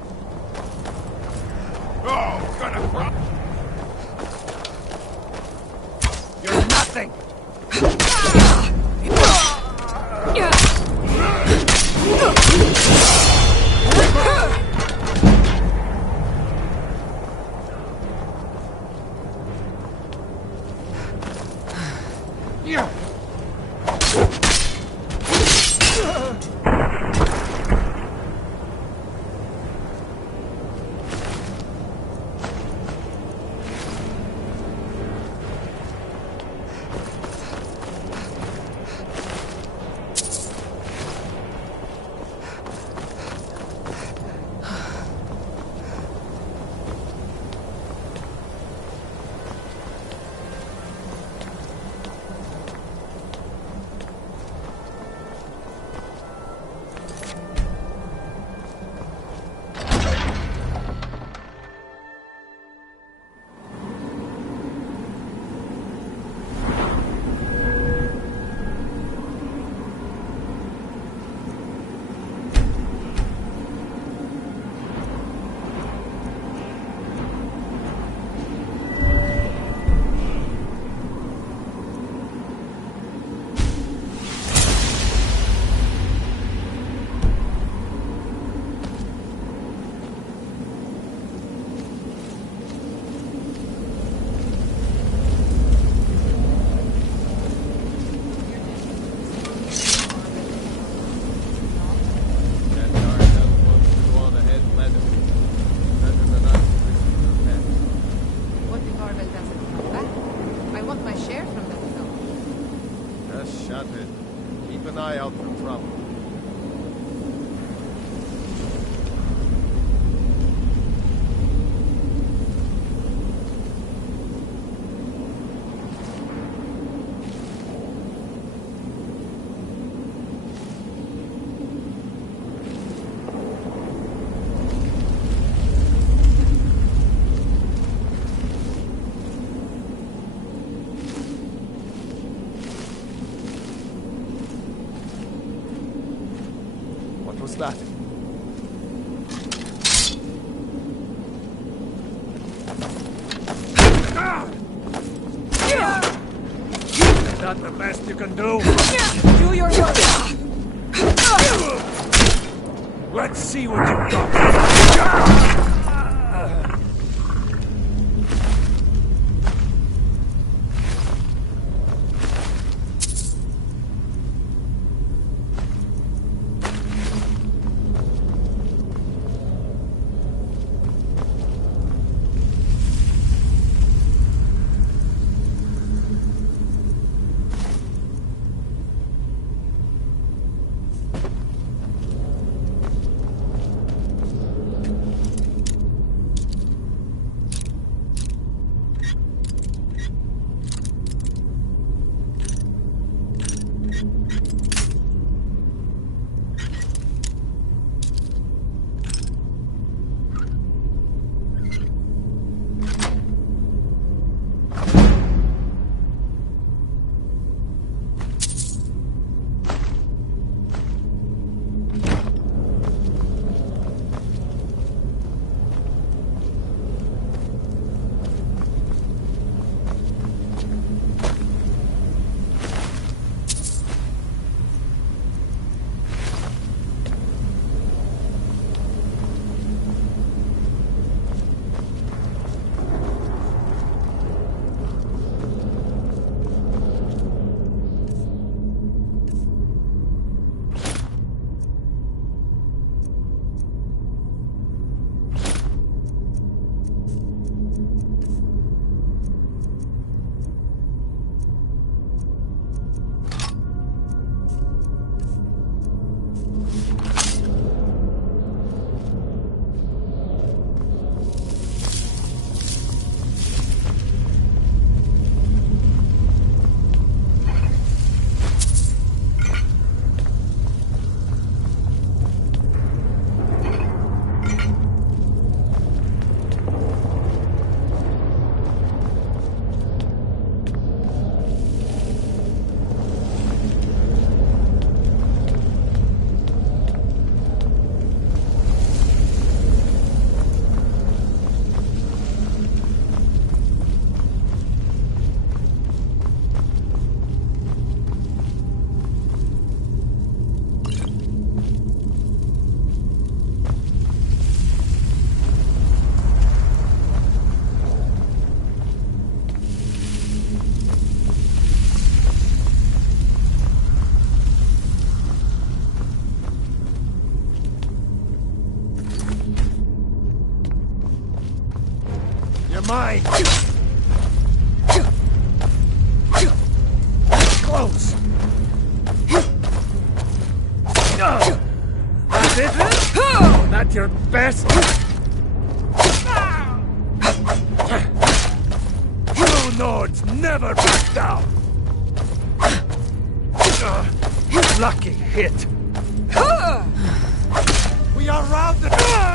Oh, gonna... You're nothing! that? Is that the best you can do? Do your work! Let's see what you've got. mine! Close! That's it? Not your best? True Nords never back down! Lucky hit! We are rounded!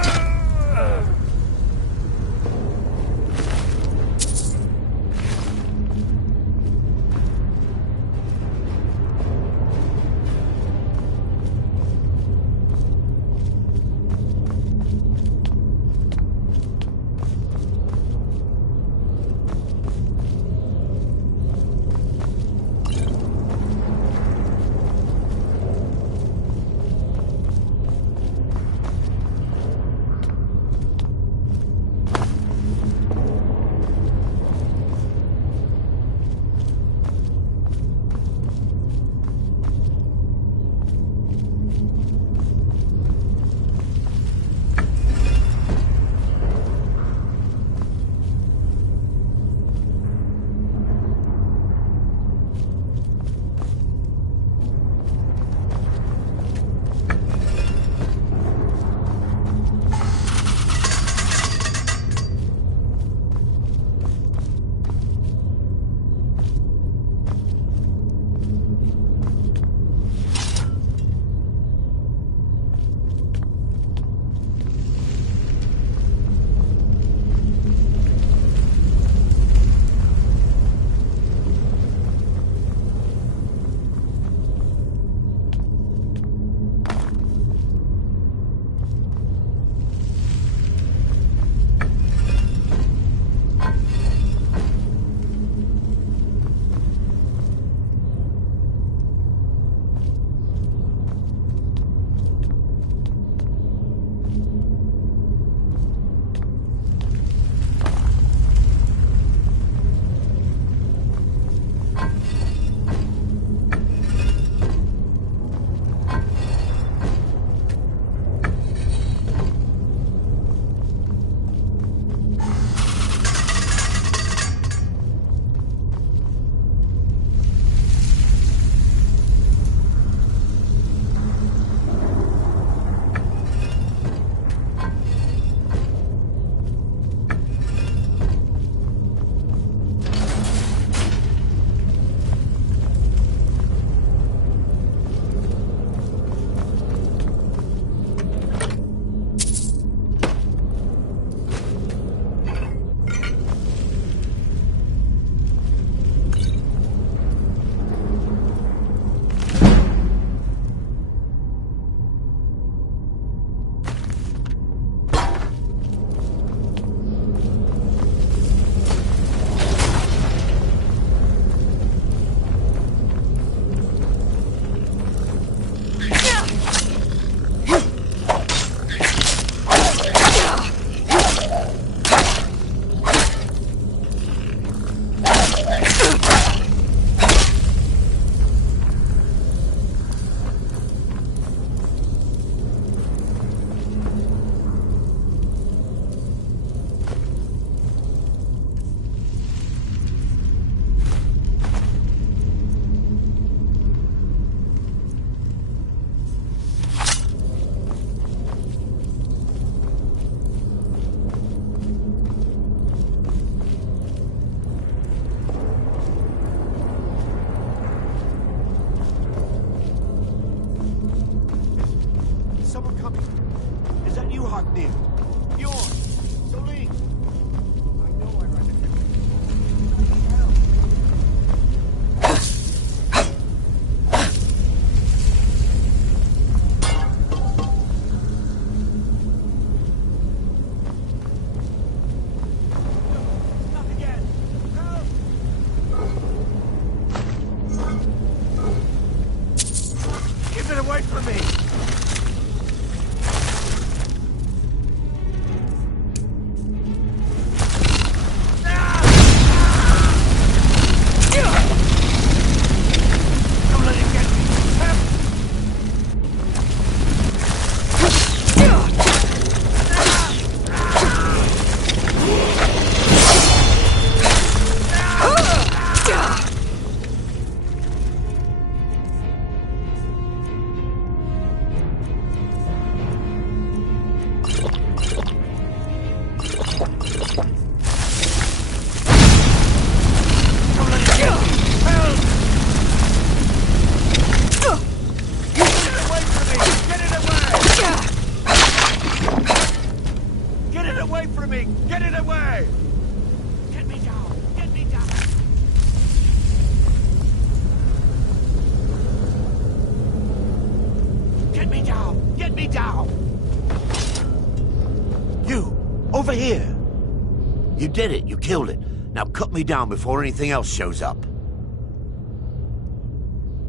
did it. You killed it. Now cut me down before anything else shows up.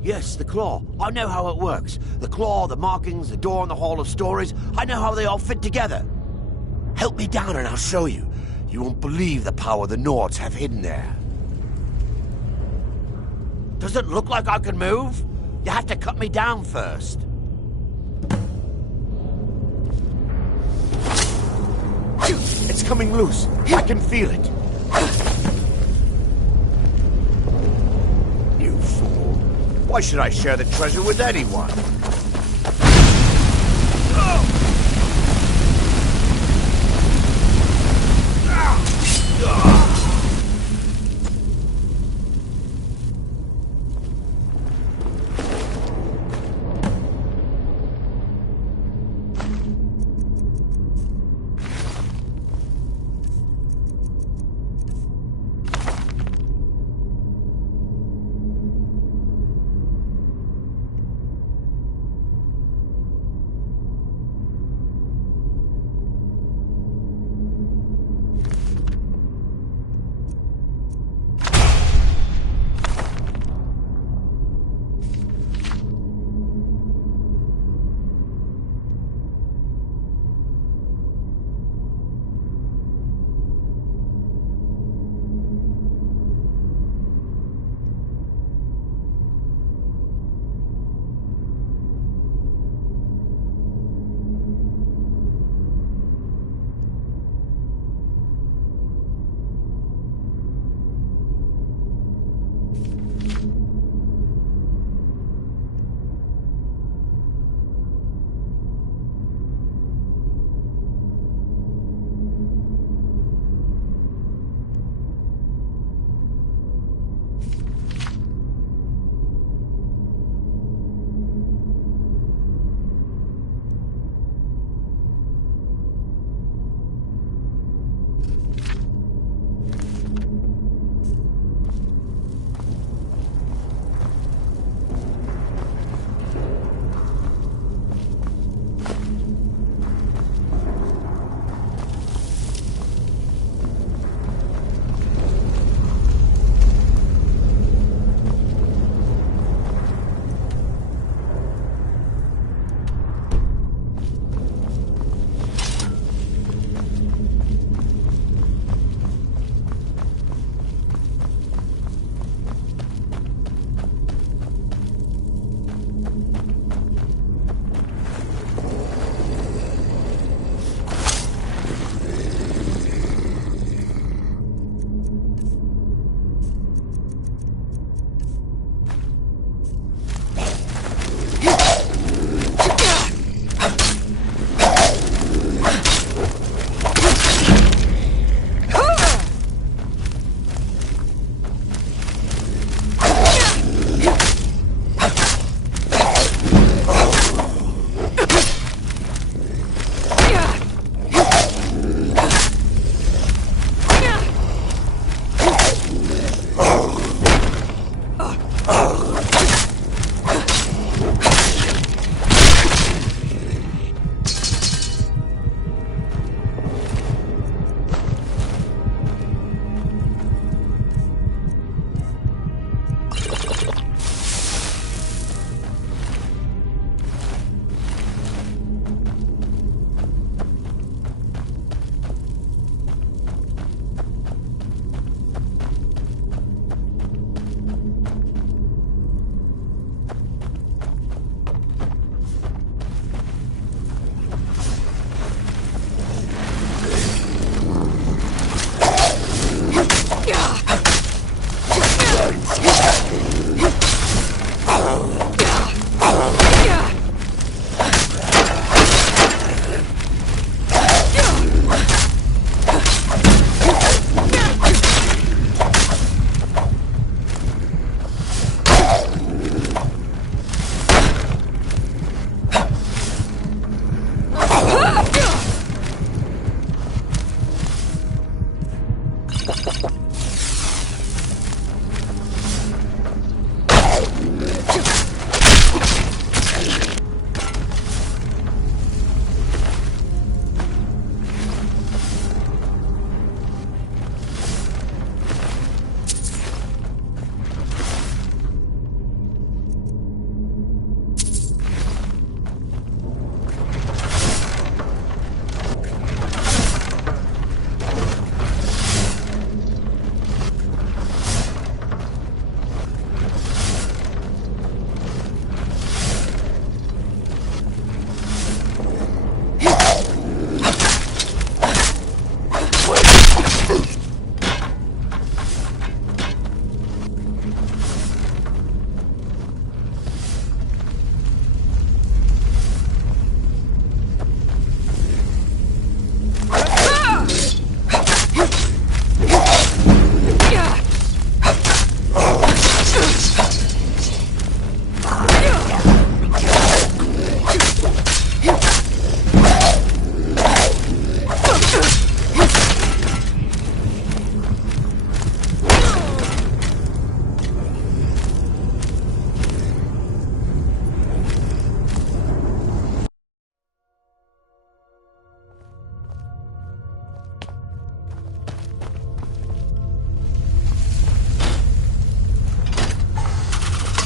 Yes, the claw. I know how it works. The claw, the markings, the door in the Hall of Stories. I know how they all fit together. Help me down and I'll show you. You won't believe the power the Nords have hidden there. Does it look like I can move? You have to cut me down first. It's coming loose. I can feel it. You fool. Why should I share the treasure with anyone?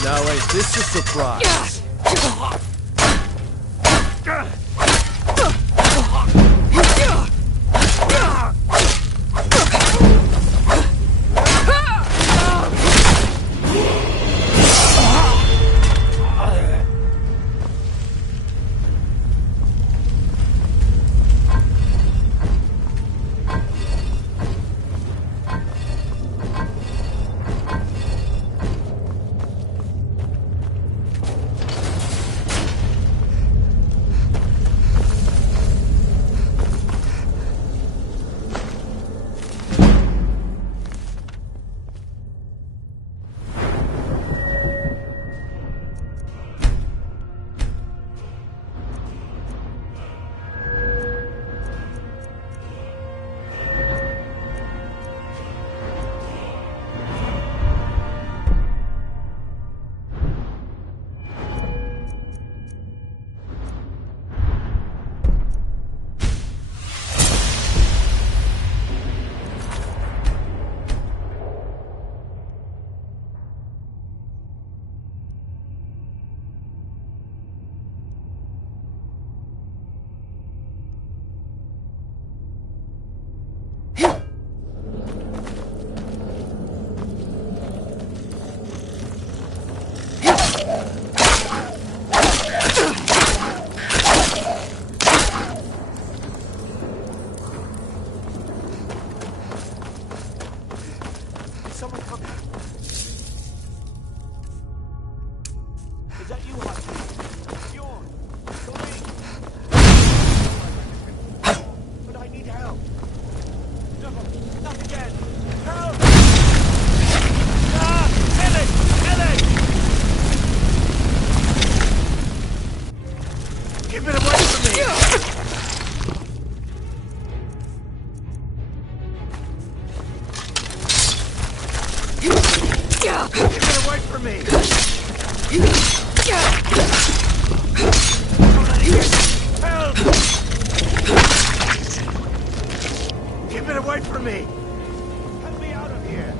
Now ain't this a surprise? Someone come. Is that you, Hudson? Bjorn, Celine. But I need help. No, not again. Help! Ah! Ellie! Ellie! Keep it away from me! Keep it away from me! Help! Keep it away from me! Help me out of here!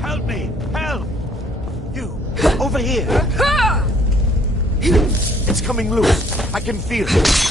Help me! Help! You! Over here! It's coming loose. I can feel it.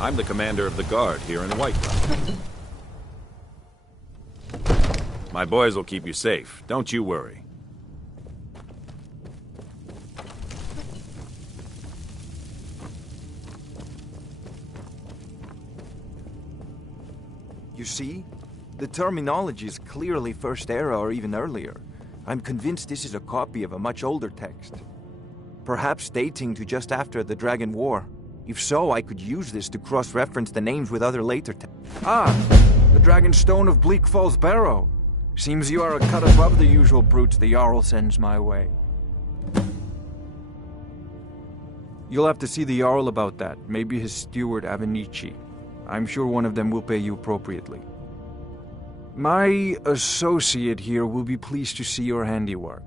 I'm the commander of the guard here in Whiterun. My boys will keep you safe. Don't you worry. You see? The terminology is clearly First Era or even earlier. I'm convinced this is a copy of a much older text. Perhaps dating to just after the Dragon War. If so, I could use this to cross-reference the names with other later texts. Ah! The Dragon Stone of Bleak Falls Barrow! Seems you are a cut above the usual brutes the Jarl sends my way. You'll have to see the Jarl about that, maybe his steward Avenici. I'm sure one of them will pay you appropriately. My associate here will be pleased to see your handiwork.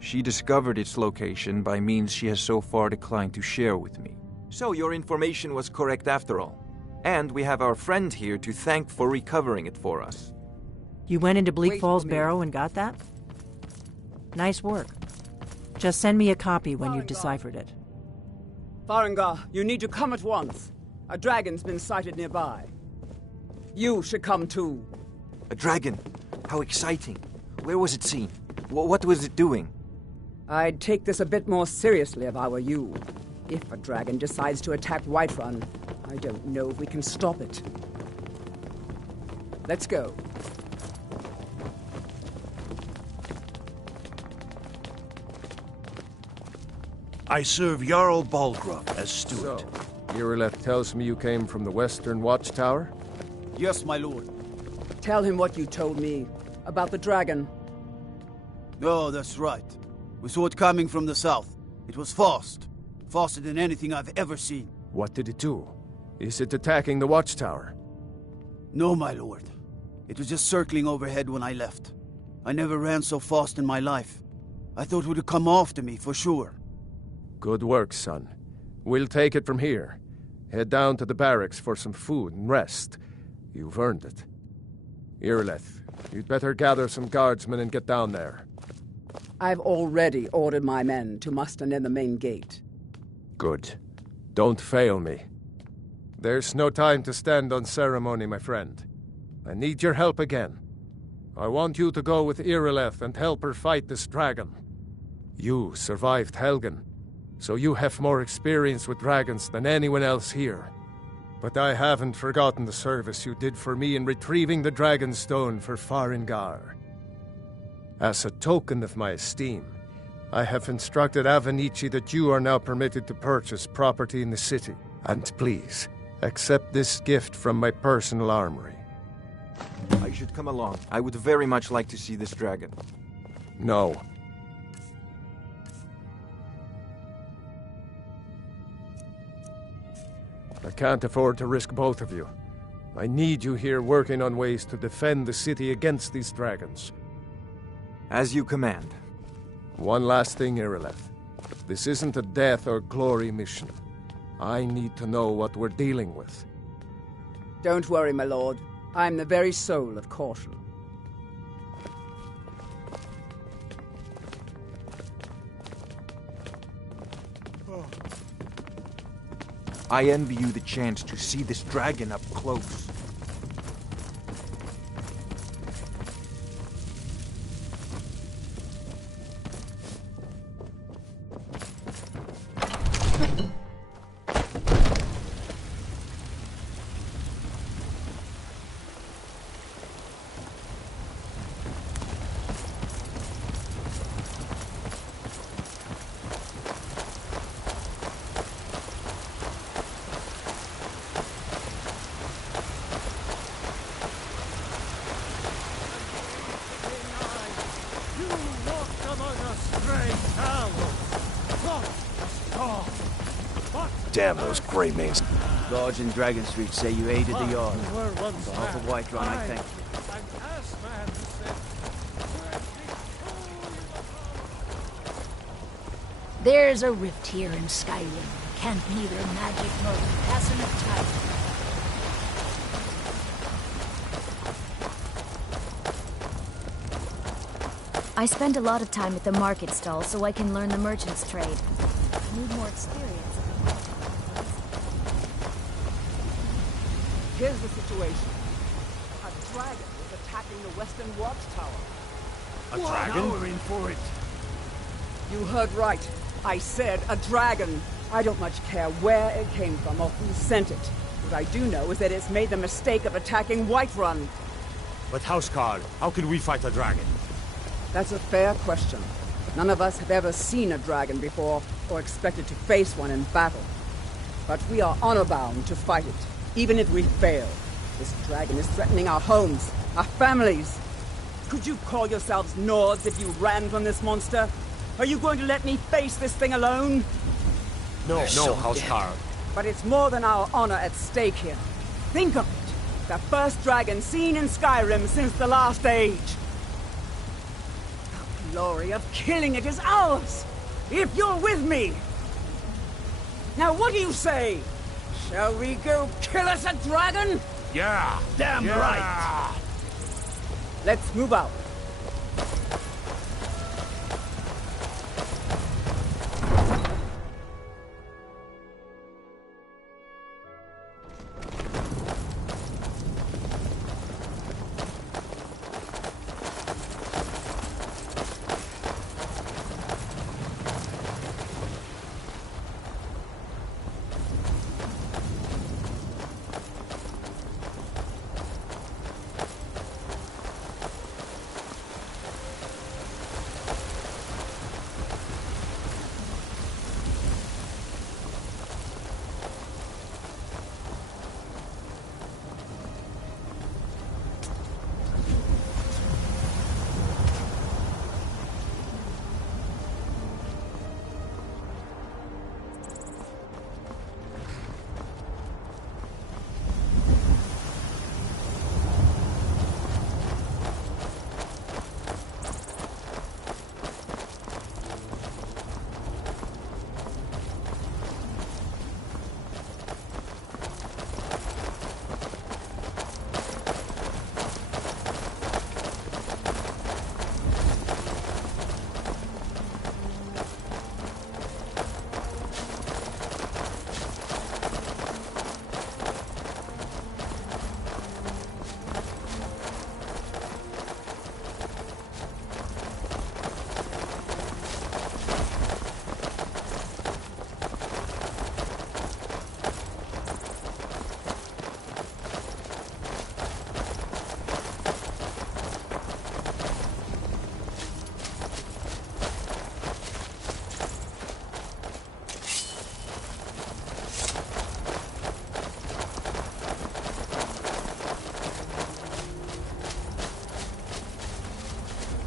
She discovered its location by means she has so far declined to share with me. So your information was correct after all. And we have our friend here to thank for recovering it for us. You went into Bleak Falls Barrow and got that? Nice work. Just send me a copy when you've deciphered it. Farengar, you need to come at once. A dragon's been sighted nearby. You should come too. A dragon? How exciting. Where was it seen? What was it doing? I'd take this a bit more seriously if I were you. If a dragon decides to attack Whiterun, I don't know if we can stop it. Let's go. I serve Jarl Balgruuf as steward. So, Irileth tells me you came from the Western Watchtower? Yes, my lord. Tell him what you told me about the dragon. Oh, that's right. We saw it coming from the south. It was fast. Faster than anything I've ever seen. What did it do? Is it attacking the Watchtower? No, my lord. It was just circling overhead when I left. I never ran so fast in my life. I thought it would come after me, for sure. Good work, son. We'll take it from here. Head down to the barracks for some food and rest. You've earned it. Irileth, you'd better gather some guardsmen and get down there. I've already ordered my men to muster near the main gate. Good. Don't fail me. There's no time to stand on ceremony, my friend. I need your help again. I want you to go with Irileth and help her fight this dragon. You survived Helgen, so you have more experience with dragons than anyone else here. But I haven't forgotten the service you did for me in retrieving the Dragon Stone for Farengar. As a token of my esteem, I have instructed Avenici that you are now permitted to purchase property in the city. And please, accept this gift from my personal armory. I should come along. I would very much like to see this dragon. No. I can't afford to risk both of you. I need you here working on ways to defend the city against these dragons. As you command. One last thing, Irileth. This isn't a death or glory mission. I need to know what we're dealing with. Don't worry, my lord. I'm the very soul of caution. I envy you the chance to see this dragon up close. Damn those Grey Manes. Guards in Dragon Street say you aided the Jarl. On behalf of Whiterun, I thank you. There's a rift here in Skyrim. Can't neither magic nor the passing of time. I spend a lot of time at the market stall so I can learn the merchant's trade. I need more experience. Here's the situation. A dragon is attacking the western watchtower. A dragon? Now we're in for it. You heard right. I said a dragon. I don't much care where it came from or who sent it. What I do know is that it's made the mistake of attacking Whiterun. But Housecarl, how can we fight a dragon? That's a fair question. None of us have ever seen a dragon before, or expected to face one in battle. But we are honor-bound to fight it, even if we fail. This dragon is threatening our homes, our families. Could you call yourselves Nords if you ran from this monster? Are you going to let me face this thing alone? No, Housecarl. But it's more than our honor at stake here. Think of it. The first dragon seen in Skyrim since the Last Age. The glory of killing it is ours, if you're with me. Now what do you say? Shall we go kill us a dragon? Yeah, damn right. Let's move out.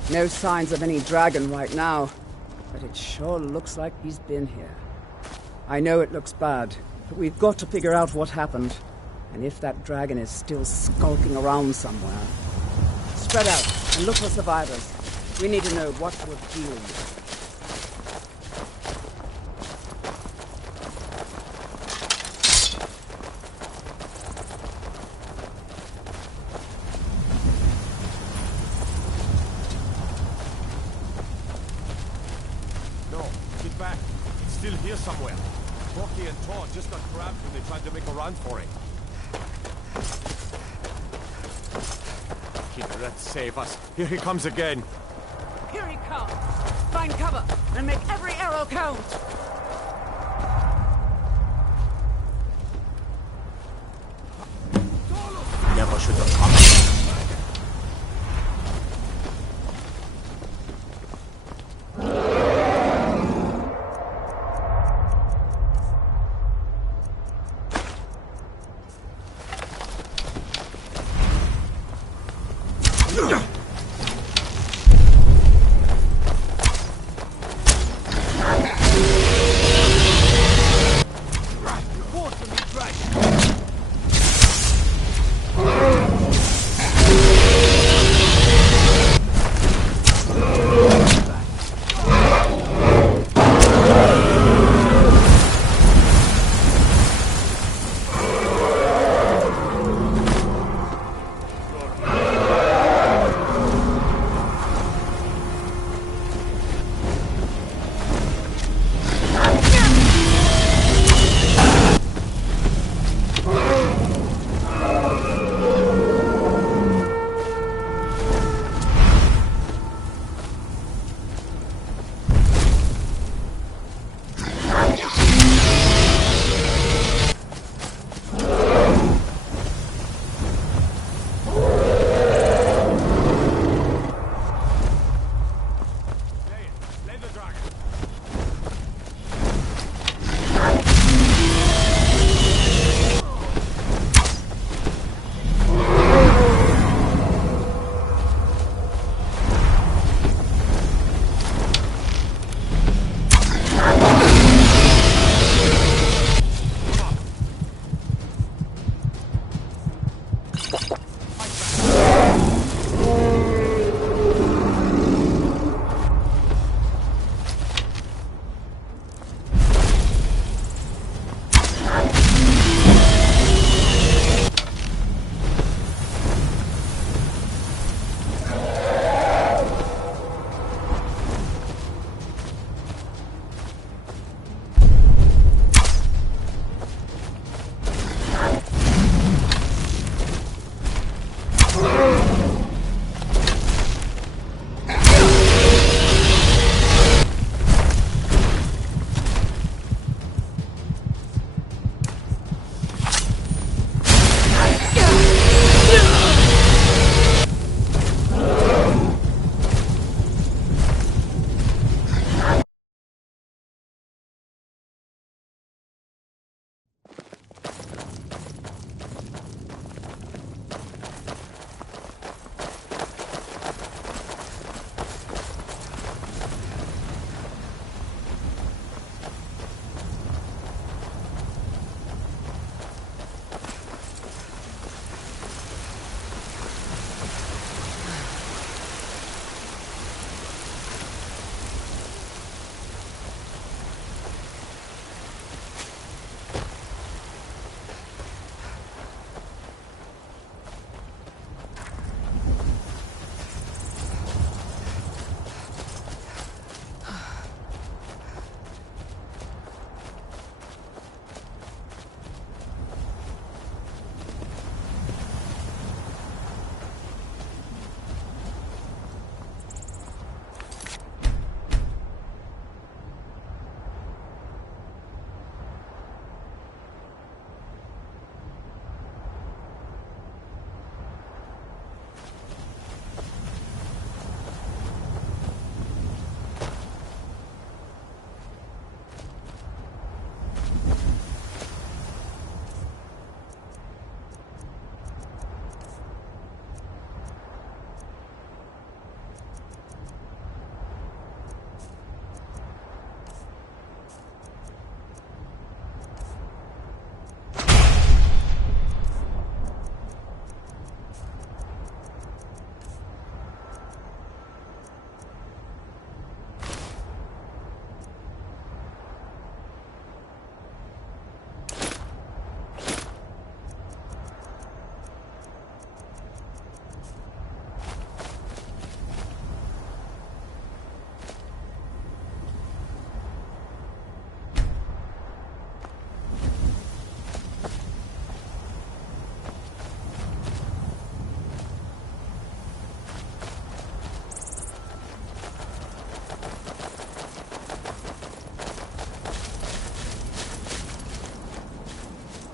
No signs of any dragon right now, but it sure looks like he's been here. I know it looks bad, but we've got to figure out what happened, and if that dragon is still skulking around somewhere. Spread out and look for survivors. We need to know what we're dealing with. Somewhere. Rocky and Todd just got grabbed when they tried to make a run for it. Here, let's save us. Here he comes again. Here he comes. Find cover and make every arrow count. Never should have come.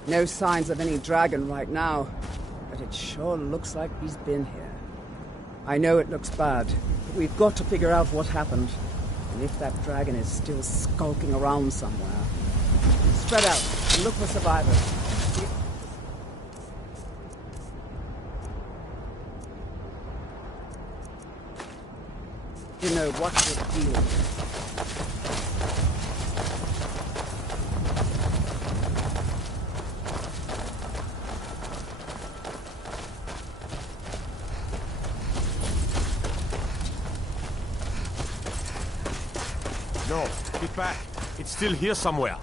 No signs of any dragon right now, but it sure looks like he's been here. I know it looks bad, but we've got to figure out what happened, and if that dragon is still skulking around somewhere. Spread out and look for survivors. You know what's the deal. No, get back. It's still here somewhere.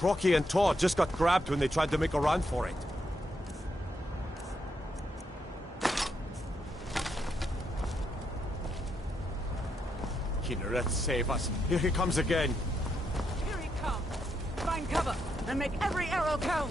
Rocky and Todd just got grabbed when they tried to make a run for it. Kinneret, save us. Here he comes again. Here he comes. Find cover and make every arrow count.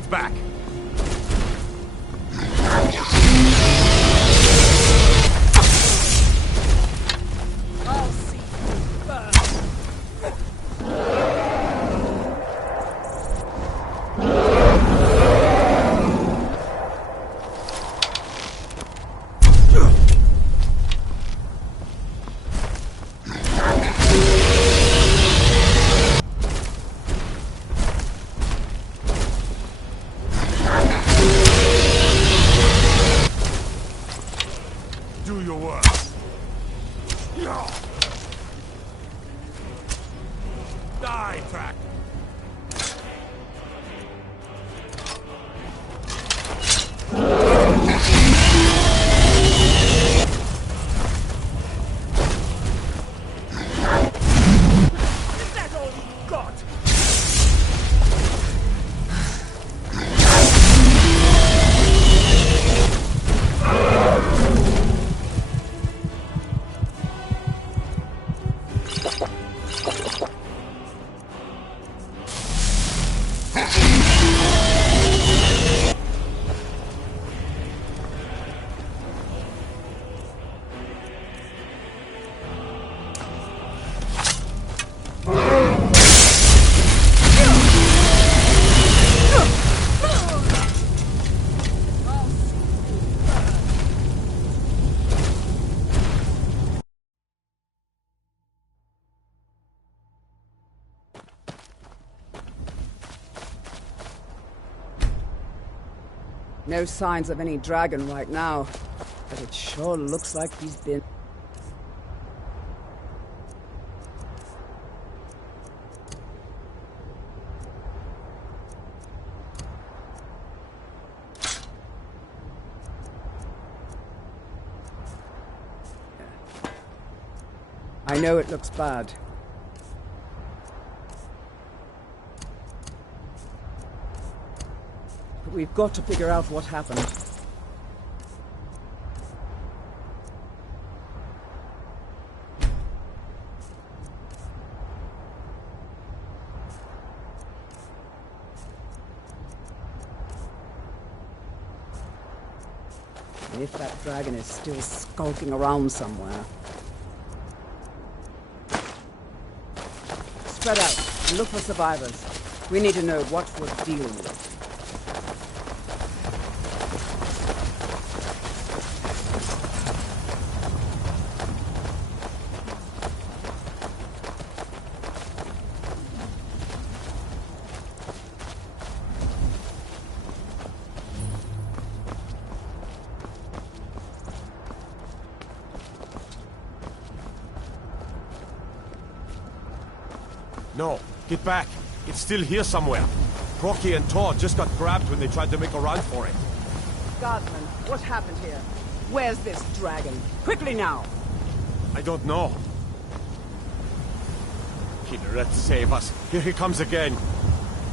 Fight back! I'll see you burn. Do your work. Die, Track! Is that all you got? No signs of any dragon right now, but it sure looks like he's been... I know it looks bad. But we've got to figure out what happened. And if that dragon is still skulking around somewhere. Spread out and look for survivors. We need to know what we're dealing with. No, get back. It's still here somewhere. Crocky and Todd just got grabbed when they tried to make a run for it. Guardsman, what happened here? Where's this dragon? Quickly now! I don't know. Kinneret, save us. Here he comes again.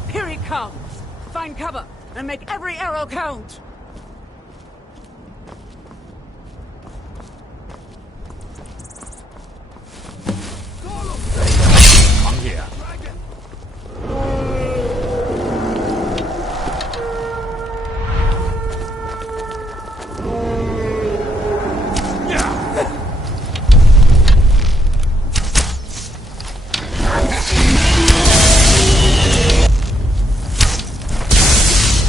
Here he comes! Find cover and make every arrow count! Come here.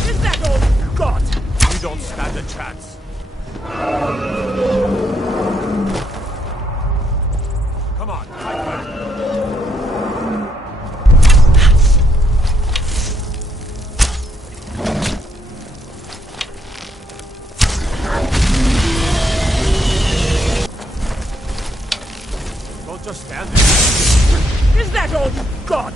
Is that all you got? You don't stand a chance. Come on, fight back. Don't just stand there. Is that all you got?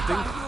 something?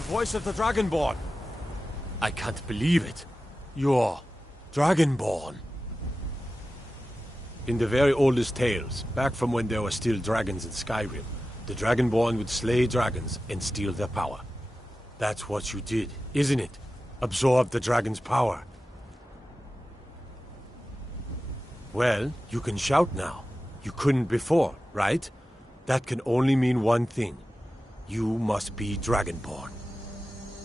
The voice of the Dragonborn. I can't believe it. You're Dragonborn. In the very oldest tales, back from when there were still dragons in Skyrim, the Dragonborn would slay dragons and steal their power. That's what you did, isn't it? Absorb the dragon's power. Well, you can shout now. You couldn't before, right? That can only mean one thing. You must be Dragonborn.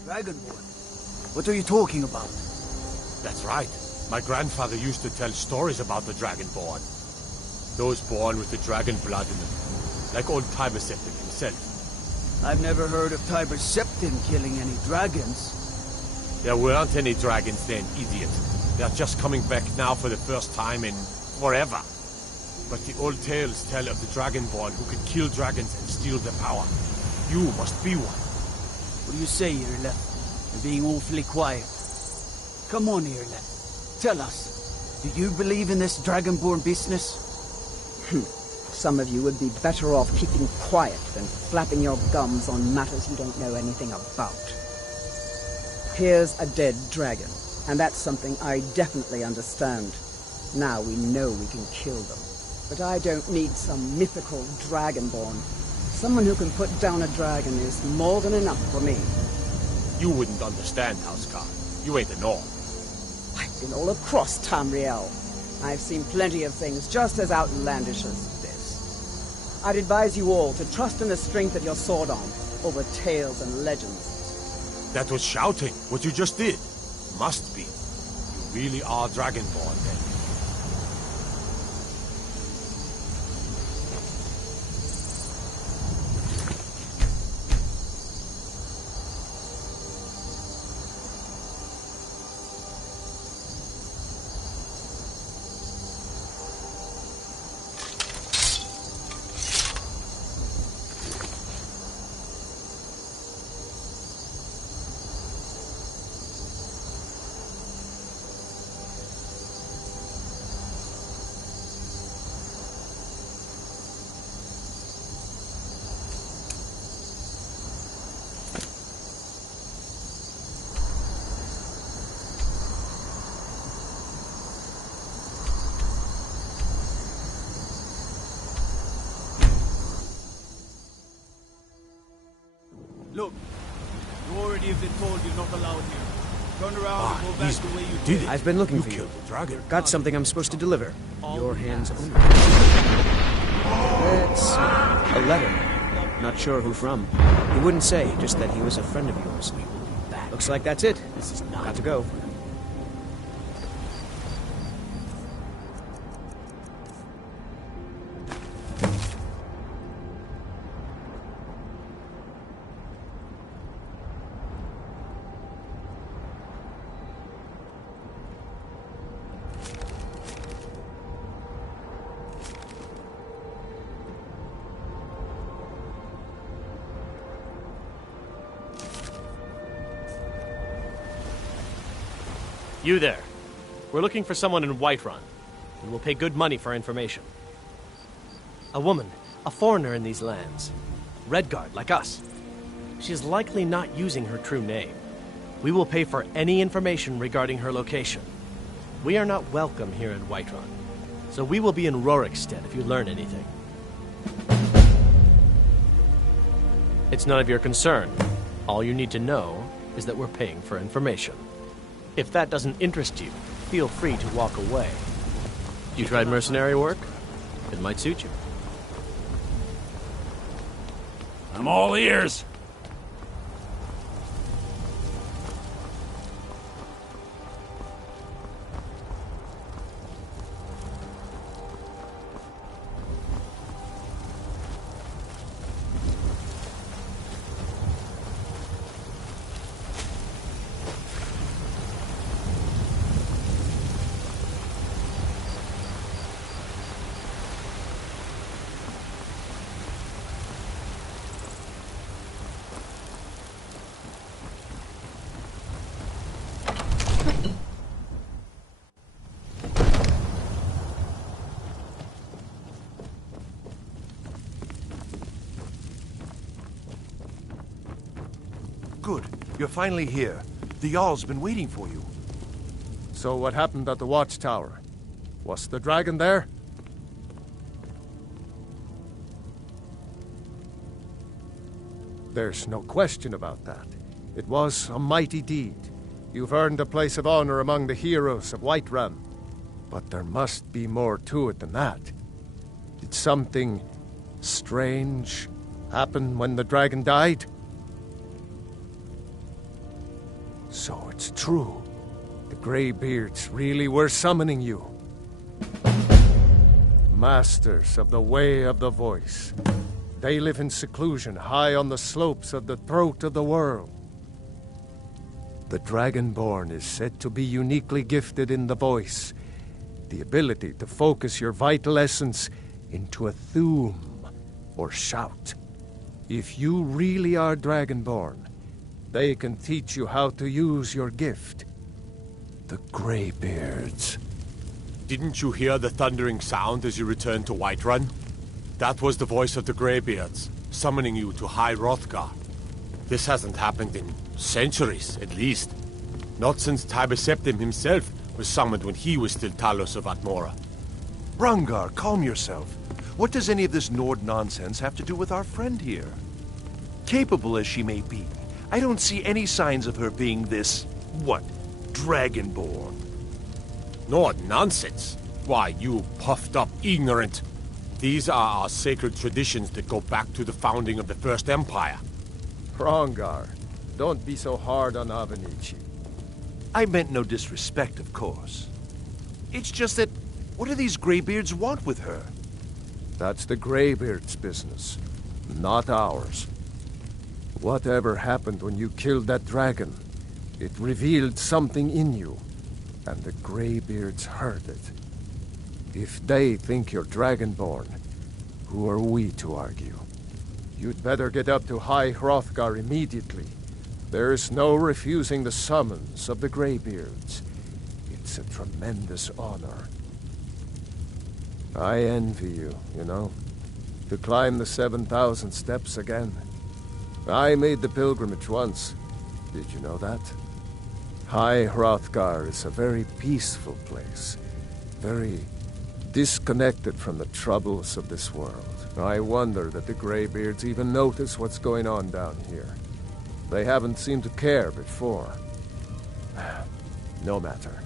Dragonborn? What are you talking about? That's right. My grandfather used to tell stories about the Dragonborn. Those born with the dragon blood in them. Like old Tiber Septim himself. I've never heard of Tiber Septim killing any dragons. There weren't any dragons then, idiot. They're just coming back now for the first time in forever. But the old tales tell of the Dragonborn who can kill dragons and steal their power. You must be one. What do you say, Irle? You're being awfully quiet. Come on, Irle. Tell us. Do you believe in this Dragonborn business? Some of you would be better off keeping quiet than flapping your gums on matters you don't know anything about. Here's a dead dragon, and that's something I definitely understand. Now we know we can kill them. But I don't need some mythical Dragonborn. Someone who can put down a dragon is more than enough for me. You wouldn't understand, Housecar. You ain't a Norn. I've been all across Tamriel. I've seen plenty of things just as outlandish as this. I'd advise you all to trust in the strength of your sword arm over tales and legends. That was shouting, what you just did. Must be. You really are Dragonborn, then. Look, you already have been told you're not allowed here. Turn around and go back the way you did. I've been looking for you. Killed the dragon. Got something I'm supposed to deliver. Your hands only. It's a letter. Not sure who from. He wouldn't say, just that he was a friend of yours. Looks like that's it. This is not got to go. You there. We're looking for someone in Whiterun, and we'll pay good money for information. A woman, a foreigner in these lands. Redguard, like us. She's likely not using her true name. We will pay for any information regarding her location. We are not welcome here in Whiterun, so we will be in Rorikstead if you learn anything. It's none of your concern. All you need to know is that we're paying for information. If that doesn't interest you, feel free to walk away. You tried mercenary work? It might suit you. I'm all ears. Good. You're finally here. The Jarl's been waiting for you. So what happened at the watchtower? Was the dragon there? There's no question about that. It was a mighty deed. You've earned a place of honor among the heroes of Whiterun. But there must be more to it than that. Did something strange happen when the dragon died? So it's true. The Greybeards really were summoning you. Masters of the Way of the Voice. They live in seclusion high on the slopes of the throat of the world. The Dragonborn is said to be uniquely gifted in the voice, the ability to focus your vital essence into a thum, or shout. If you really are Dragonborn, they can teach you how to use your gift. The Greybeards. Didn't you hear the thundering sound as you returned to Whiterun? That was the voice of the Greybeards, summoning you to High Hrothgar. This hasn't happened in centuries, at least. Not since Tiber Septim himself was summoned when he was still Talos of Atmora. Rungar, calm yourself. What does any of this Nord nonsense have to do with our friend here? Capable as she may be, I don't see any signs of her being this, what, Dragonborn. Nord nonsense? Why, you puffed up ignorant. These are our sacred traditions that go back to the founding of the First Empire. Hrongar, don't be so hard on Avenici. I meant no disrespect, of course. It's just that, what do these Greybeards want with her? That's the Greybeards' business, not ours. Whatever happened when you killed that dragon, it revealed something in you, and the Greybeards heard it. If they think you're Dragonborn, who are we to argue? You'd better get up to High Hrothgar immediately. There's no refusing the summons of the Greybeards. It's a tremendous honor. I envy you, you know, to climb the 7,000 steps again. I made the pilgrimage once. Did you know that? High Hrothgar is a very peaceful place. Very disconnected from the troubles of this world. I wonder that the Greybeards even notice what's going on down here. They haven't seemed to care before. No matter.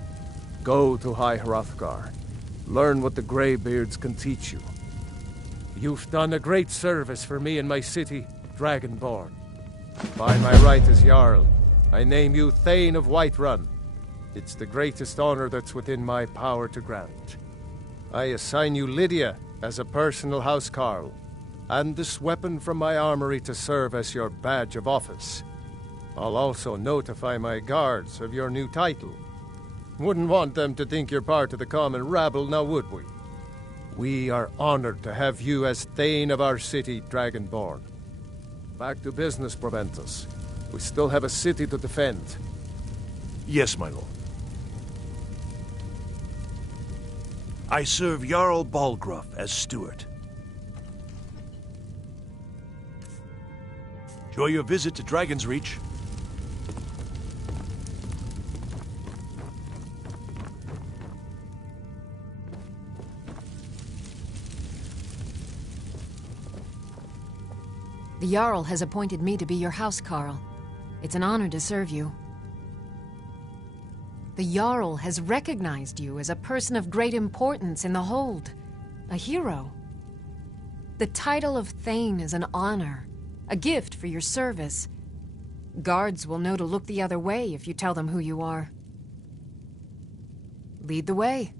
Go to High Hrothgar. Learn what the Greybeards can teach you. You've done a great service for me and my city, Dragonborn. By my right as Jarl, I name you Thane of Whiterun. It's the greatest honor that's within my power to grant. I assign you Lydia as a personal housecarl, and this weapon from my armory to serve as your badge of office. I'll also notify my guards of your new title. Wouldn't want them to think you're part of the common rabble, now would we? We are honored to have you as Thane of our city, Dragonborn. Back to business, Proventus. We still have a city to defend. Yes, my lord. I serve Jarl Balgruuf as steward. Enjoy your visit to Dragon's Reach. The Jarl has appointed me to be your housecarl. It's an honor to serve you. The Jarl has recognized you as a person of great importance in the Hold. A hero. The title of Thane is an honor. A gift for your service. Guards will know to look the other way if you tell them who you are. Lead the way.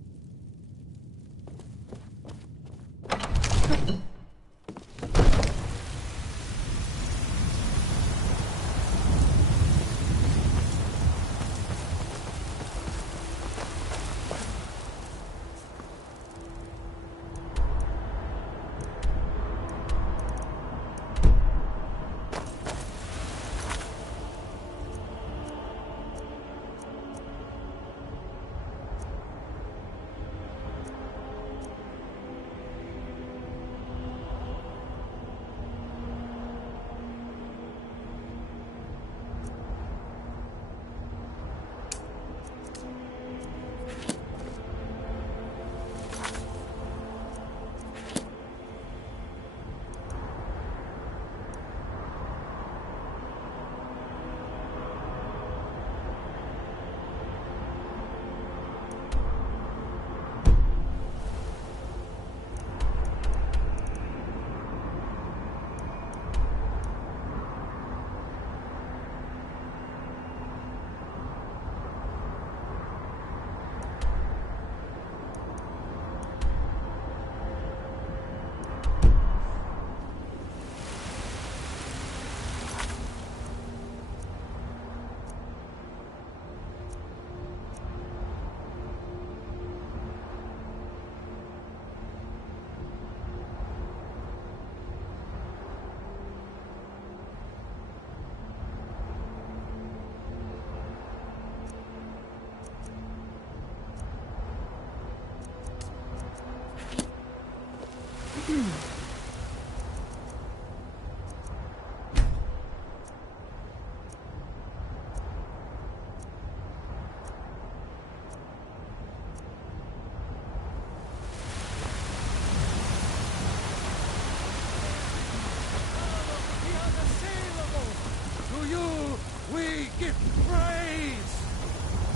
give praise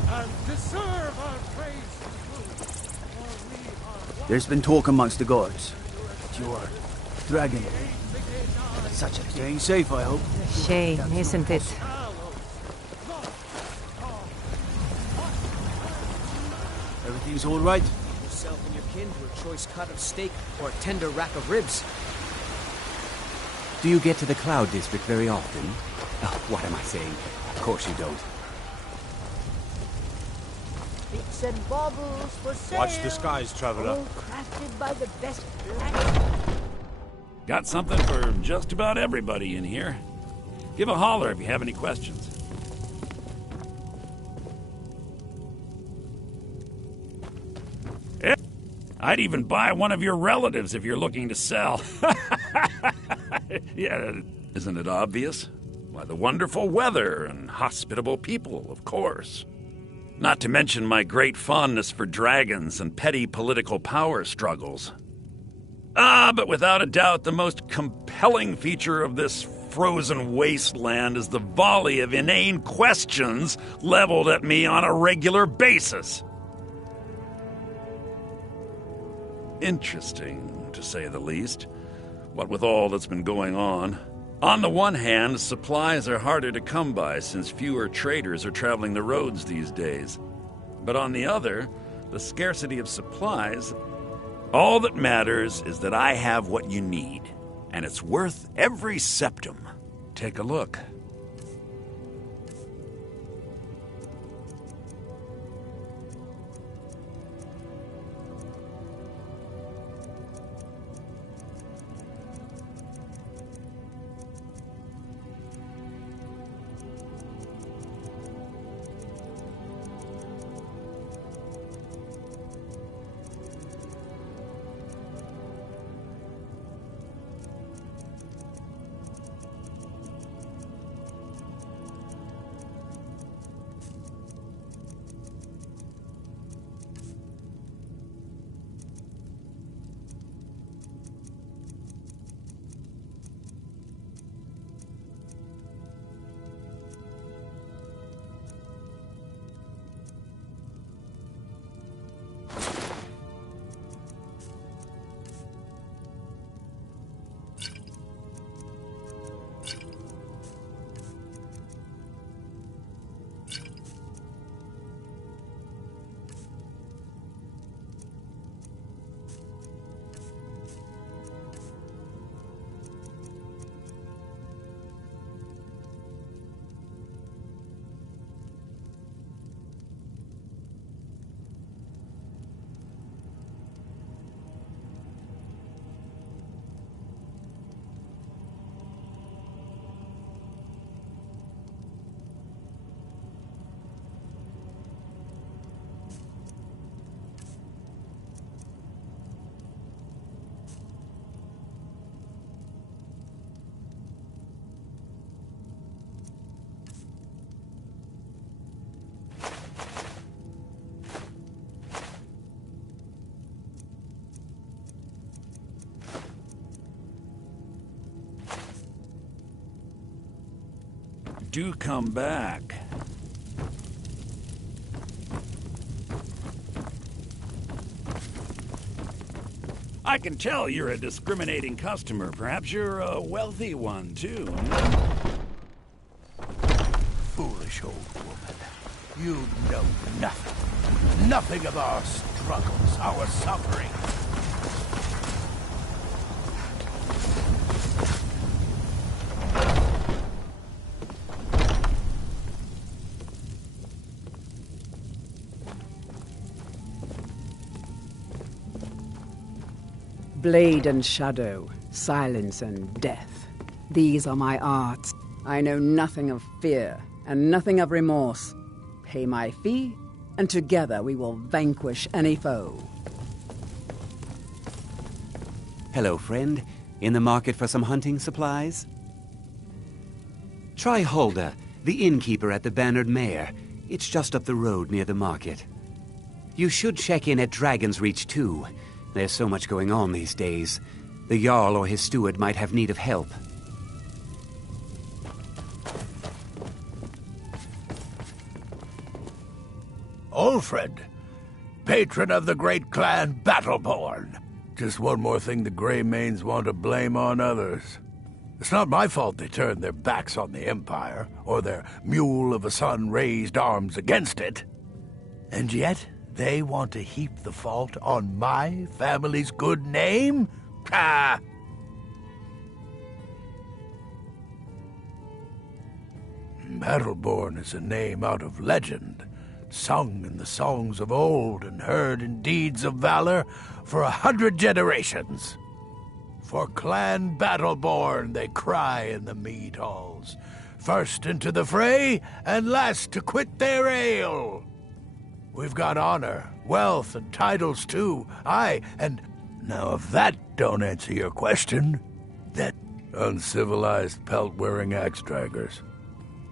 and deserve our praise. There's been talk amongst the guards. Your dragon. Such a thing safe, I hope. Shame, isn't it? Everything's all right? Yourself and your kin to a choice cut of steak or a tender rack of ribs. Do you get to the Cloud District very often? Oh, what am I saying? Of course you don't. Bits and baubles for sale. Watch the skies, traveler. All crafted by the best black. Got something for just about everybody in here. Give a holler if you have any questions. Yeah, I'd even buy one of your relatives if you're looking to sell. Yeah, isn't it obvious? Why, the wonderful weather and hospitable people, of course. Not to mention my great fondness for dragons and petty political power struggles. But without a doubt, the most compelling feature of this frozen wasteland as the volley of inane questions leveled at me on a regular basis. Interesting, to say the least. What with all that's been going on. On the one hand, supplies are harder to come by since fewer traders are traveling the roads these days. But on the other, the scarcity of supplies, all that matters is that I have what you need, and it's worth every septum. Take a look. Do come back. I can tell you're a discriminating customer. Perhaps you're a wealthy one, too. Foolish old woman. You know nothing. Nothing of our struggles, our suffering. Blade and shadow, silence and death. These are my arts. I know nothing of fear and nothing of remorse. Pay my fee, and together we will vanquish any foe. Hello, friend. In the market for some hunting supplies? Try Hulda, the innkeeper at the Bannered Mare. It's just up the road near the market. You should check in at Dragon's Reach, too. There's so much going on these days. The Jarl or his steward might have need of help. Ulfred, patron of the great clan Battleborn. Just one more thing the Greymanes want to blame on others. It's not my fault they turned their backs on the Empire, or their mule of a son raised arms against it. And yet, they want to heap the fault on my family's good name? Ha! Battleborn is a name out of legend, sung in the songs of old and heard in deeds of valor for 100 generations. For Clan Battleborn they cry in the mead halls, first into the fray and last to quit their ale. We've got honor, wealth, and titles too. Aye, and now if that don't answer your question, that uncivilized pelt-wearing axe-draggers.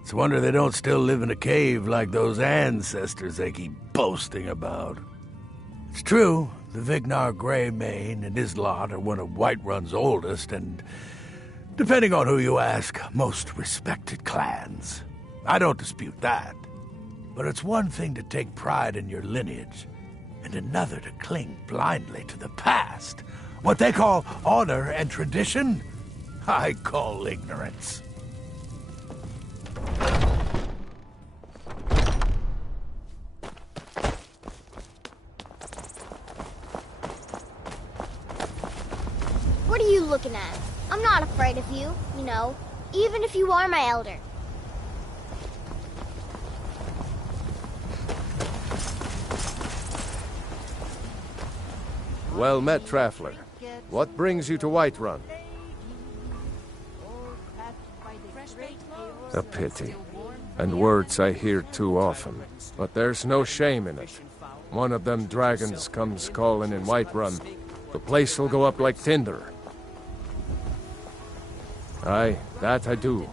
It's a wonder they don't still live in a cave like those ancestors they keep boasting about. It's true, the Vignar Greymane and his lot are one of Whiterun's oldest, and Depending on who you ask, most respected clans. I don't dispute that. But it's one thing to take pride in your lineage, and another to cling blindly to the past. What they call honor and tradition, I call ignorance. What are you looking at? I'm not afraid of you, you know, even if you are my elder. Well met, Traveler. What brings you to Whiterun? A pity. And words I hear too often. But there's no shame in it. One of them dragons comes calling in Whiterun. The place will go up like tinder. Aye, that I do.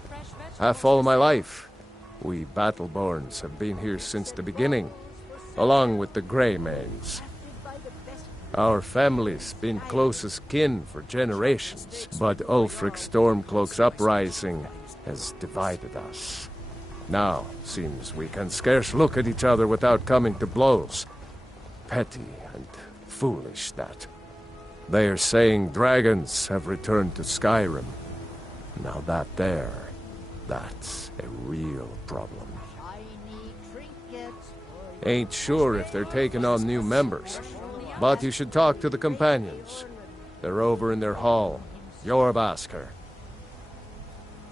Half all my life. We Battleborns have been here since the beginning, along with the Greymanes. Our family's been close as kin for generations, but Ulfric Stormcloak's uprising has divided us. Now, seems we can scarce look at each other without coming to blows. Petty and foolish, that. They are saying dragons have returned to Skyrim. Now that's a real problem. Ain't sure if they're taking on new members, but you should talk to the companions. They're over in their hall. Jorbasker.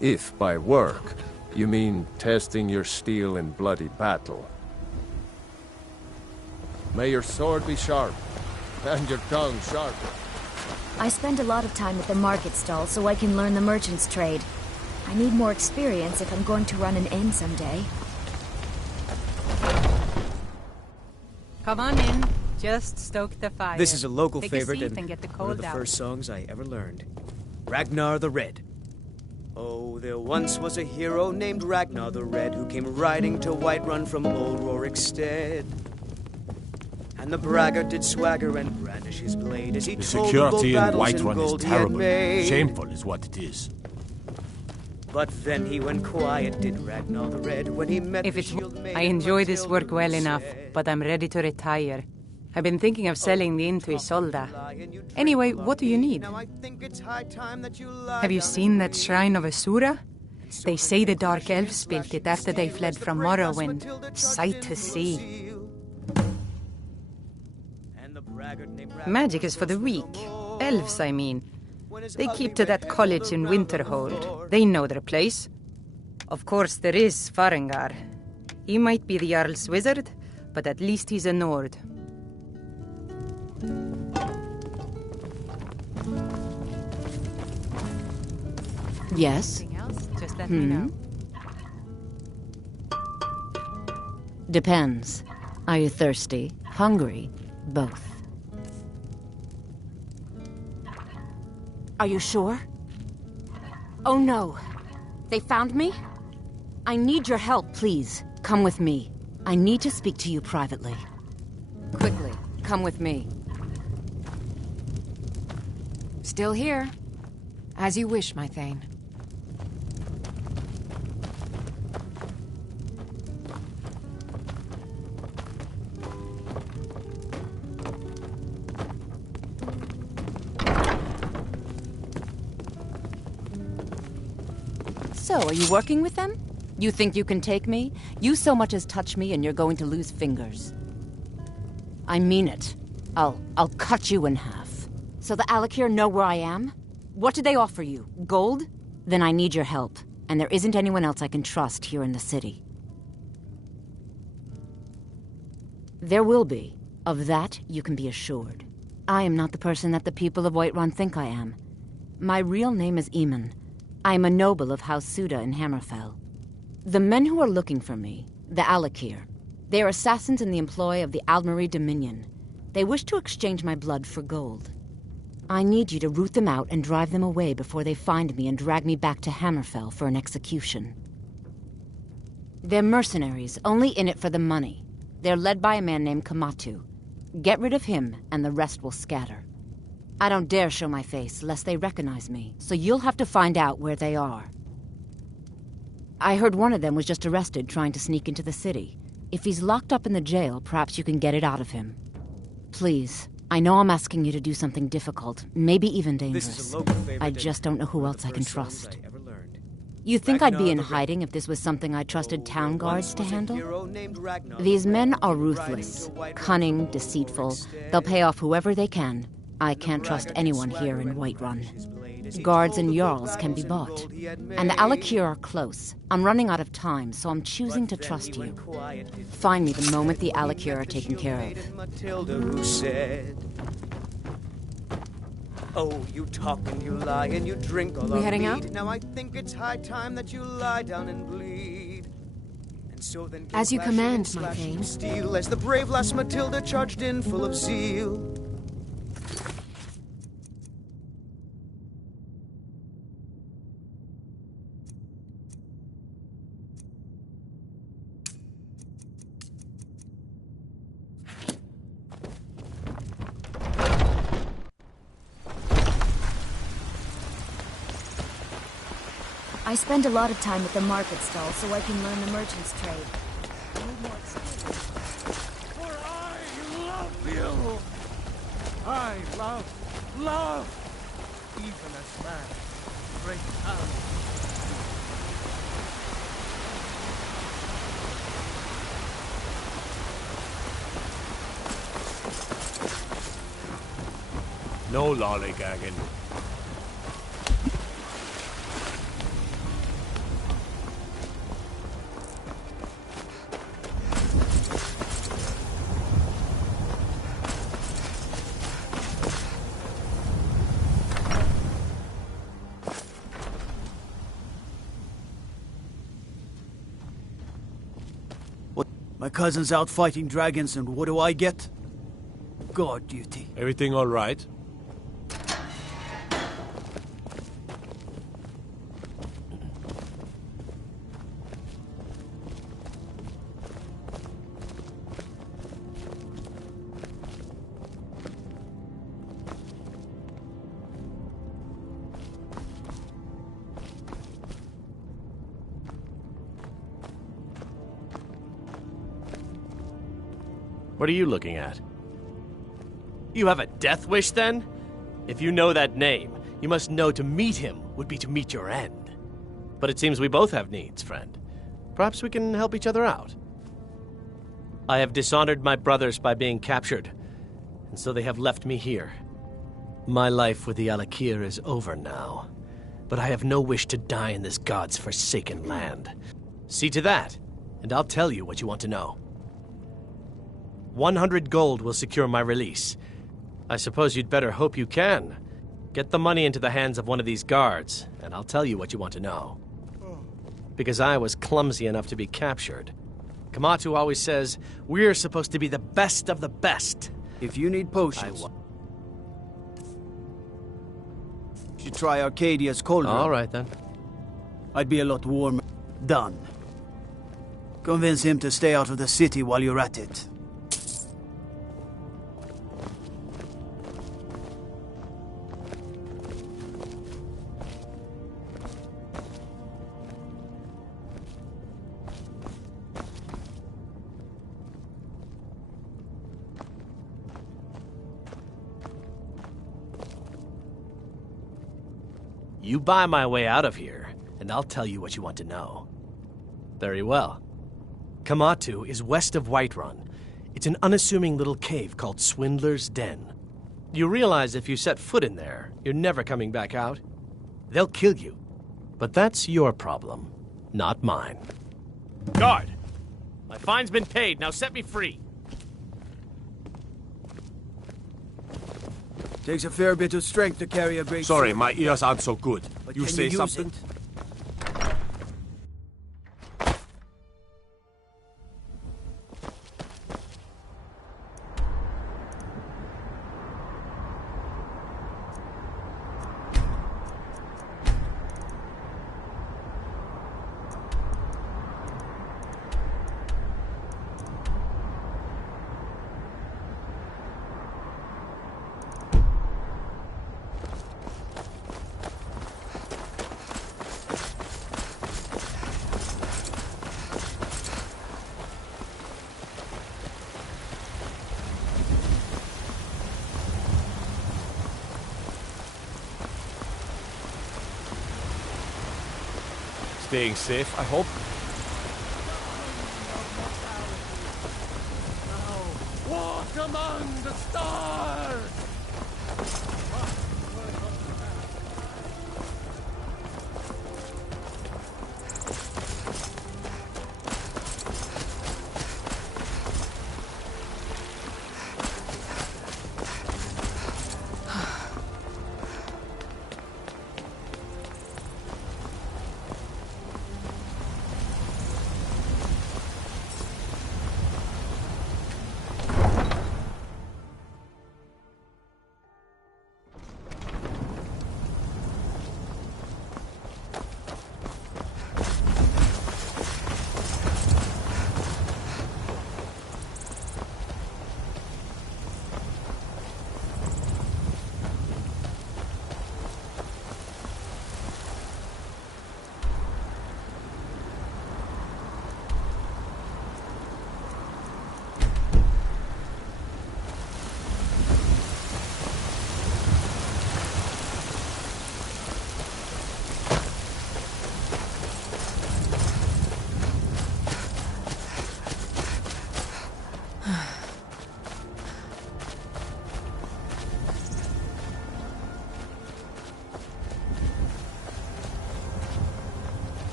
If by work, you mean testing your steel in bloody battle. May your sword be sharp, and your tongue sharper. I spend a lot of time at the market stall so I can learn the merchant's trade. I need more experience if I'm going to run an inn someday. Come on in. Just stoke the fire. This is a local Take favorite a seat and get the one cold of the out. first songs I ever learned. Ragnar the Red. Oh, there once was a hero named Ragnar the Red who came riding to Whiterun from old Rorikstead. And the braggart did swagger and brandish his blade as he The told of bold security in battles and Whiterun gold is he had terrible. made. Shameful is what it is. But then he went quiet, did Ragnar the Red, when he met If the it's, shield maid I of enjoy this Matilda work well enough, said. but I'm ready to retire. I've been thinking of selling the inn to Isolda. Anyway, what do you need? Have you seen that shrine of Asura? They say the Dark Elves built it after they fled from Morrowind. Sight to see. Magic is for the weak. Elves, I mean. They keep to that college in Winterhold. They know their place. Of course, there is Farengar. He might be the Jarl's wizard, but at least he's a Nord. Yes? Just let me know. Depends. Are you thirsty? Hungry? Both. Are you sure? Oh no! They found me? I need your help, please. Come with me. I need to speak to you privately. Quickly, come with me. Still here. As you wish, my Thane. So, are you working with them? You think you can take me? You so much as touch me and you're going to lose fingers. I mean it. I'll cut you in half. So the Alakir know where I am? What did they offer you? Gold? Then I need your help. And there isn't anyone else I can trust here in the city. There will be. Of that, you can be assured. I am not the person that the people of Whiterun think I am. My real name is Eamon. I am a noble of House Suda in Hammerfell. The men who are looking for me, the Alakir, they are assassins in the employ of the Aldmeri Dominion. They wish to exchange my blood for gold. I need you to root them out and drive them away before they find me and drag me back to Hammerfell for an execution. They're mercenaries, only in it for the money. They're led by a man named Kamatu. Get rid of him, and the rest will scatter. I don't dare show my face, lest they recognize me, so you'll have to find out where they are. I heard one of them was just arrested trying to sneak into the city. If he's locked up in the jail, perhaps you can get it out of him. Please, I know I'm asking you to do something difficult, maybe even dangerous. I just don't know who else I can trust. You think I'd be in hiding if this was something I trusted town guards to handle? These men are ruthless, cunning, deceitful. They'll pay off whoever they can. I can't trust anyone here in Whiterun. Guards and Jarls can be bought. And the Alakir are close. I'm running out of time, so I'm choosing to trust you. Find me the moment the Alakir are taken care of. Matilda who said, "Oh, you talk and you lie and you drink all our heading mead. out? Now I think it's high time that you lie down and bleed." And so then As you clashing command, and my slashing Thane. steel as the brave lass Matilda charged in full of zeal. I spend a lot of time at the market stall so I can learn the merchant's trade. For I love you. I love, even as man, great town. No lollygagging. My cousin's out fighting dragons, and what do I get? Guard duty. Everything all right? What are you looking at? You have a death wish, then? If you know that name, you must know to meet him would be to meet your end. But it seems we both have needs, friend. Perhaps we can help each other out. I have dishonored my brothers by being captured, and so they have left me here. My life with the Alakir is over now, but I have no wish to die in this god's forsaken land. See to that, and I'll tell you what you want to know. 100 gold will secure my release. I suppose you'd better hope you can. Get the money into the hands of one of these guards, and I'll tell you what you want to know. Because I was clumsy enough to be captured. Kamatu always says, we're supposed to be the best of the best. If you need potions, you should try Arcadia's cauldron. All right, then. I'd be a lot warmer. Done. Convince him to stay out of the city while you're at it. You buy my way out of here, and I'll tell you what you want to know. Very well. Kamatu is west of Whiterun. It's an unassuming little cave called Swindler's Den. You realize if you set foot in there, you're never coming back out? They'll kill you. But that's your problem, not mine. Guard! My fine's been paid, now set me free. Takes a fair bit of strength to carry a great Sorry, sword. my ears aren't so good. But You can say use something? it? staying safe, I hope. Walk among the stars!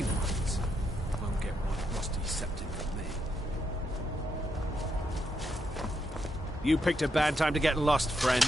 naughty ones won't get one rusty septic from me. You picked a bad time to get lost, friend.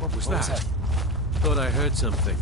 What was that? Thought I heard something.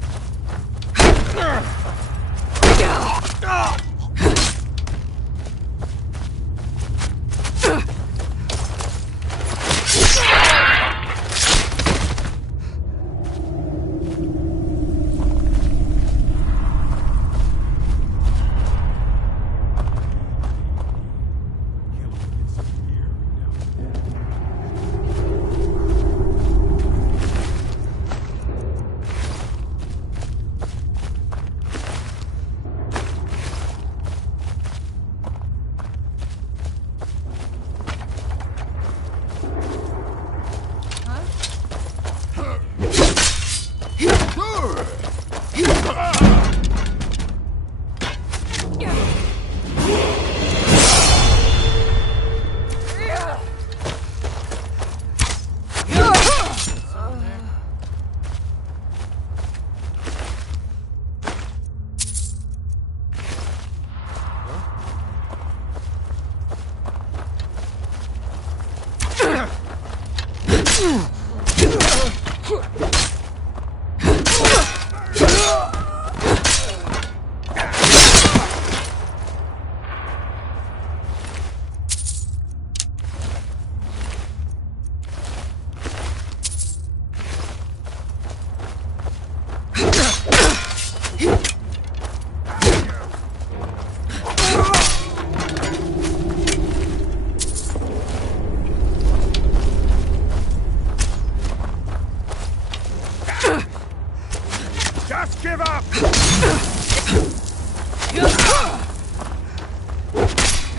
Just give up!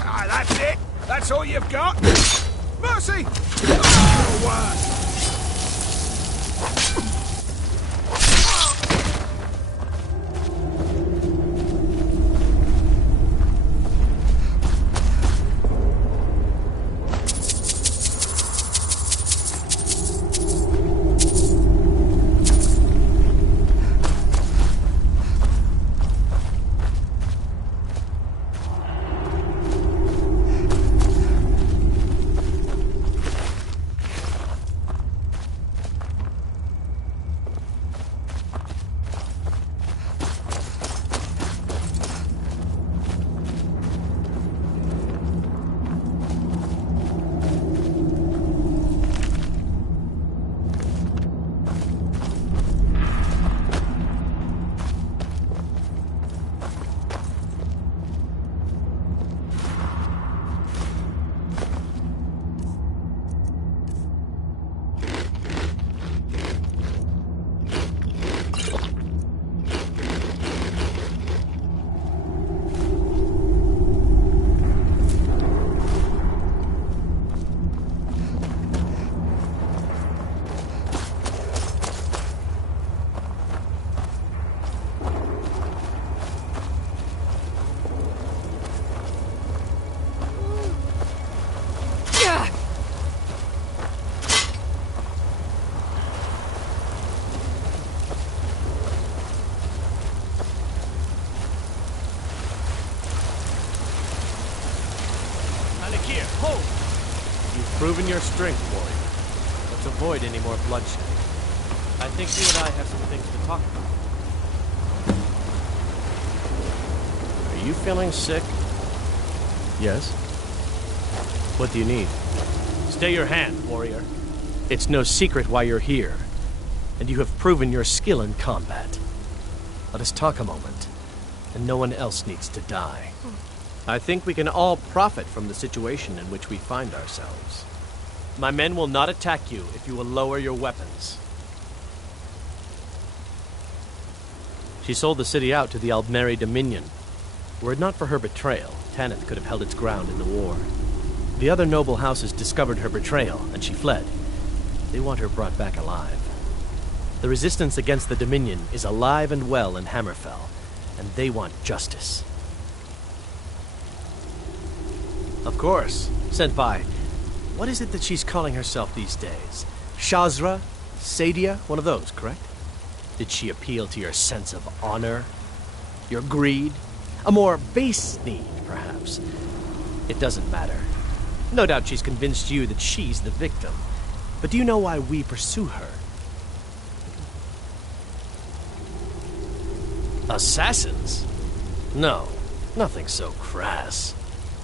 Ah, that's it? That's all you've got? Mercy! Oh, worse. Proven your strength, warrior. Let's avoid any more bloodshed. I think you and I have some things to talk about. Are you feeling sick? Yes. What do you need? Stay your hand, warrior. It's no secret why you're here, and you have proven your skill in combat. Let us talk a moment, and no one else needs to die. I think we can all profit from the situation in which we find ourselves. My men will not attack you if you will lower your weapons. She sold the city out to the Aldmeri Dominion. Were it not for her betrayal, Tanith could have held its ground in the war. The other noble houses discovered her betrayal, and she fled. They want her brought back alive. The resistance against the Dominion is alive and well in Hammerfell, and they want justice. Of course, sent by... What is it that she's calling herself these days? Shazra? Sadia? One of those, correct? Did she appeal to your sense of honor? Your greed? A more base need, perhaps? It doesn't matter. No doubt she's convinced you that she's the victim. But do you know why we pursue her? Assassins? No, nothing so crass.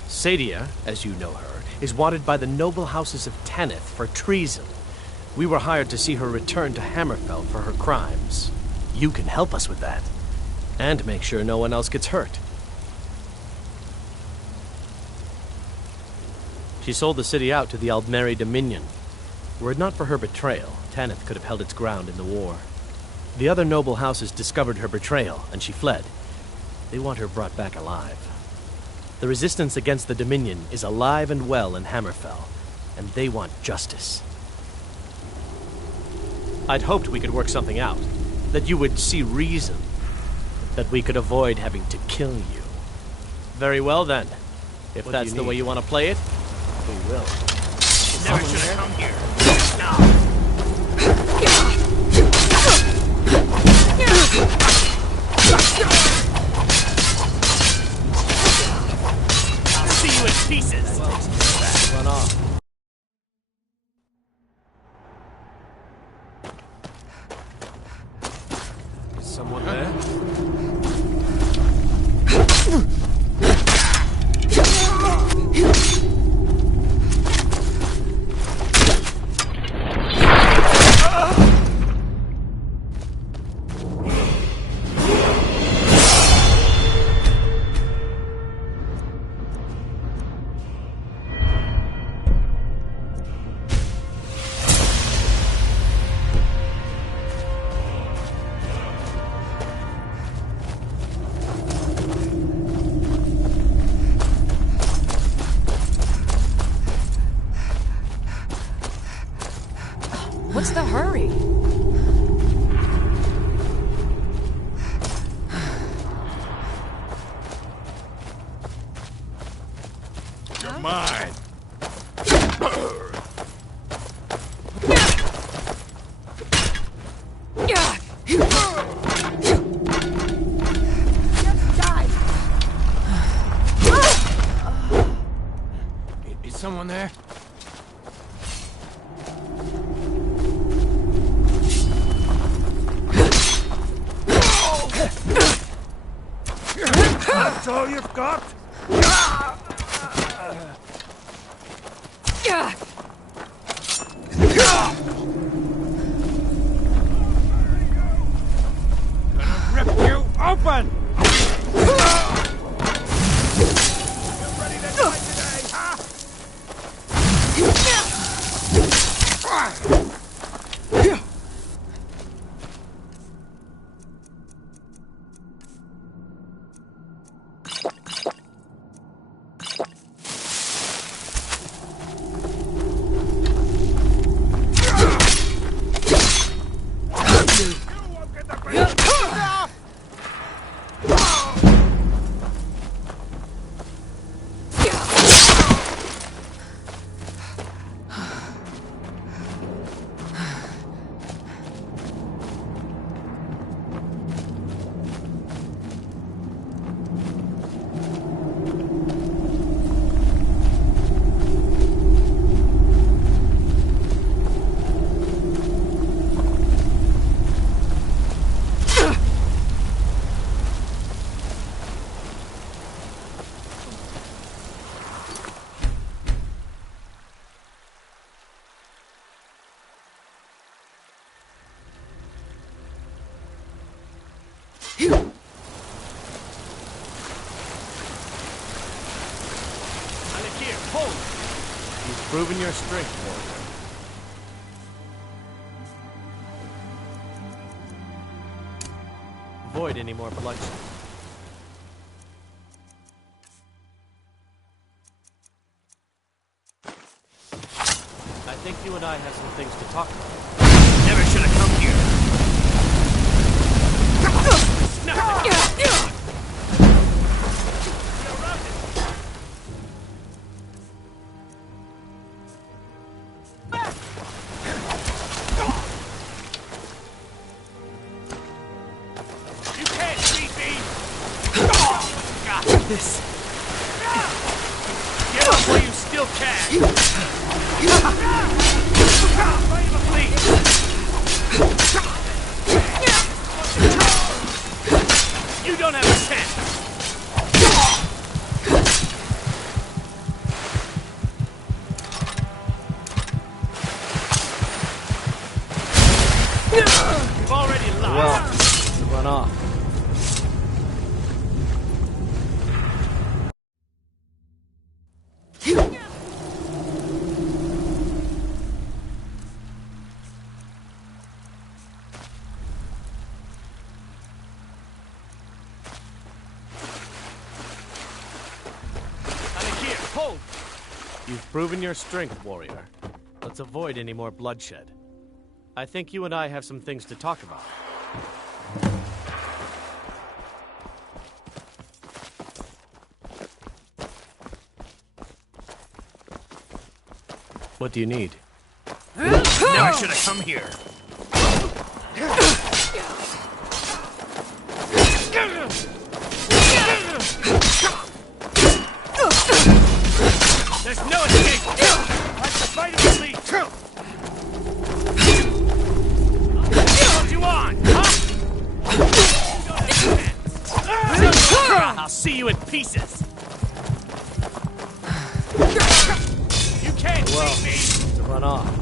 Sadia, as you know her, is wanted by the noble houses of Tanith for treason. We were hired to see her return to Hammerfell for her crimes. You can help us with that. And make sure no one else gets hurt. She sold the city out to the Aldmeri Dominion. Were it not for her betrayal, Tanith could have held its ground in the war. The other noble houses discovered her betrayal, and she fled. They want her brought back alive. The resistance against the Dominion is alive and well in Hammerfell, and they want justice. I'd hoped we could work something out, that you would see reason, that we could avoid having to kill you. Very well, then. If that's the way you want to play it, we will. Never should have come here. Now. I'll see you in pieces. Run off. Is someone there? What's the hurry? You're mine. Is someone there? That's all you've got? Gonna rip you open! You ready to die today, huh? You've proven your strength, warrior. avoid any more bloodshed. I think you and I have some things to talk about. Never should have come here. You can't beat me! Got this. Get up while you still can! You don't have a chance! You've already lost. Well, run off. Hold! You've proven your strength, warrior. Let's avoid any more bloodshed. I think you and I have some things to talk about. What do you need? Never should have come here. There's no escape! That's the fight of the league! What you on, huh? I'll see you in pieces! You can't beat me! To run off.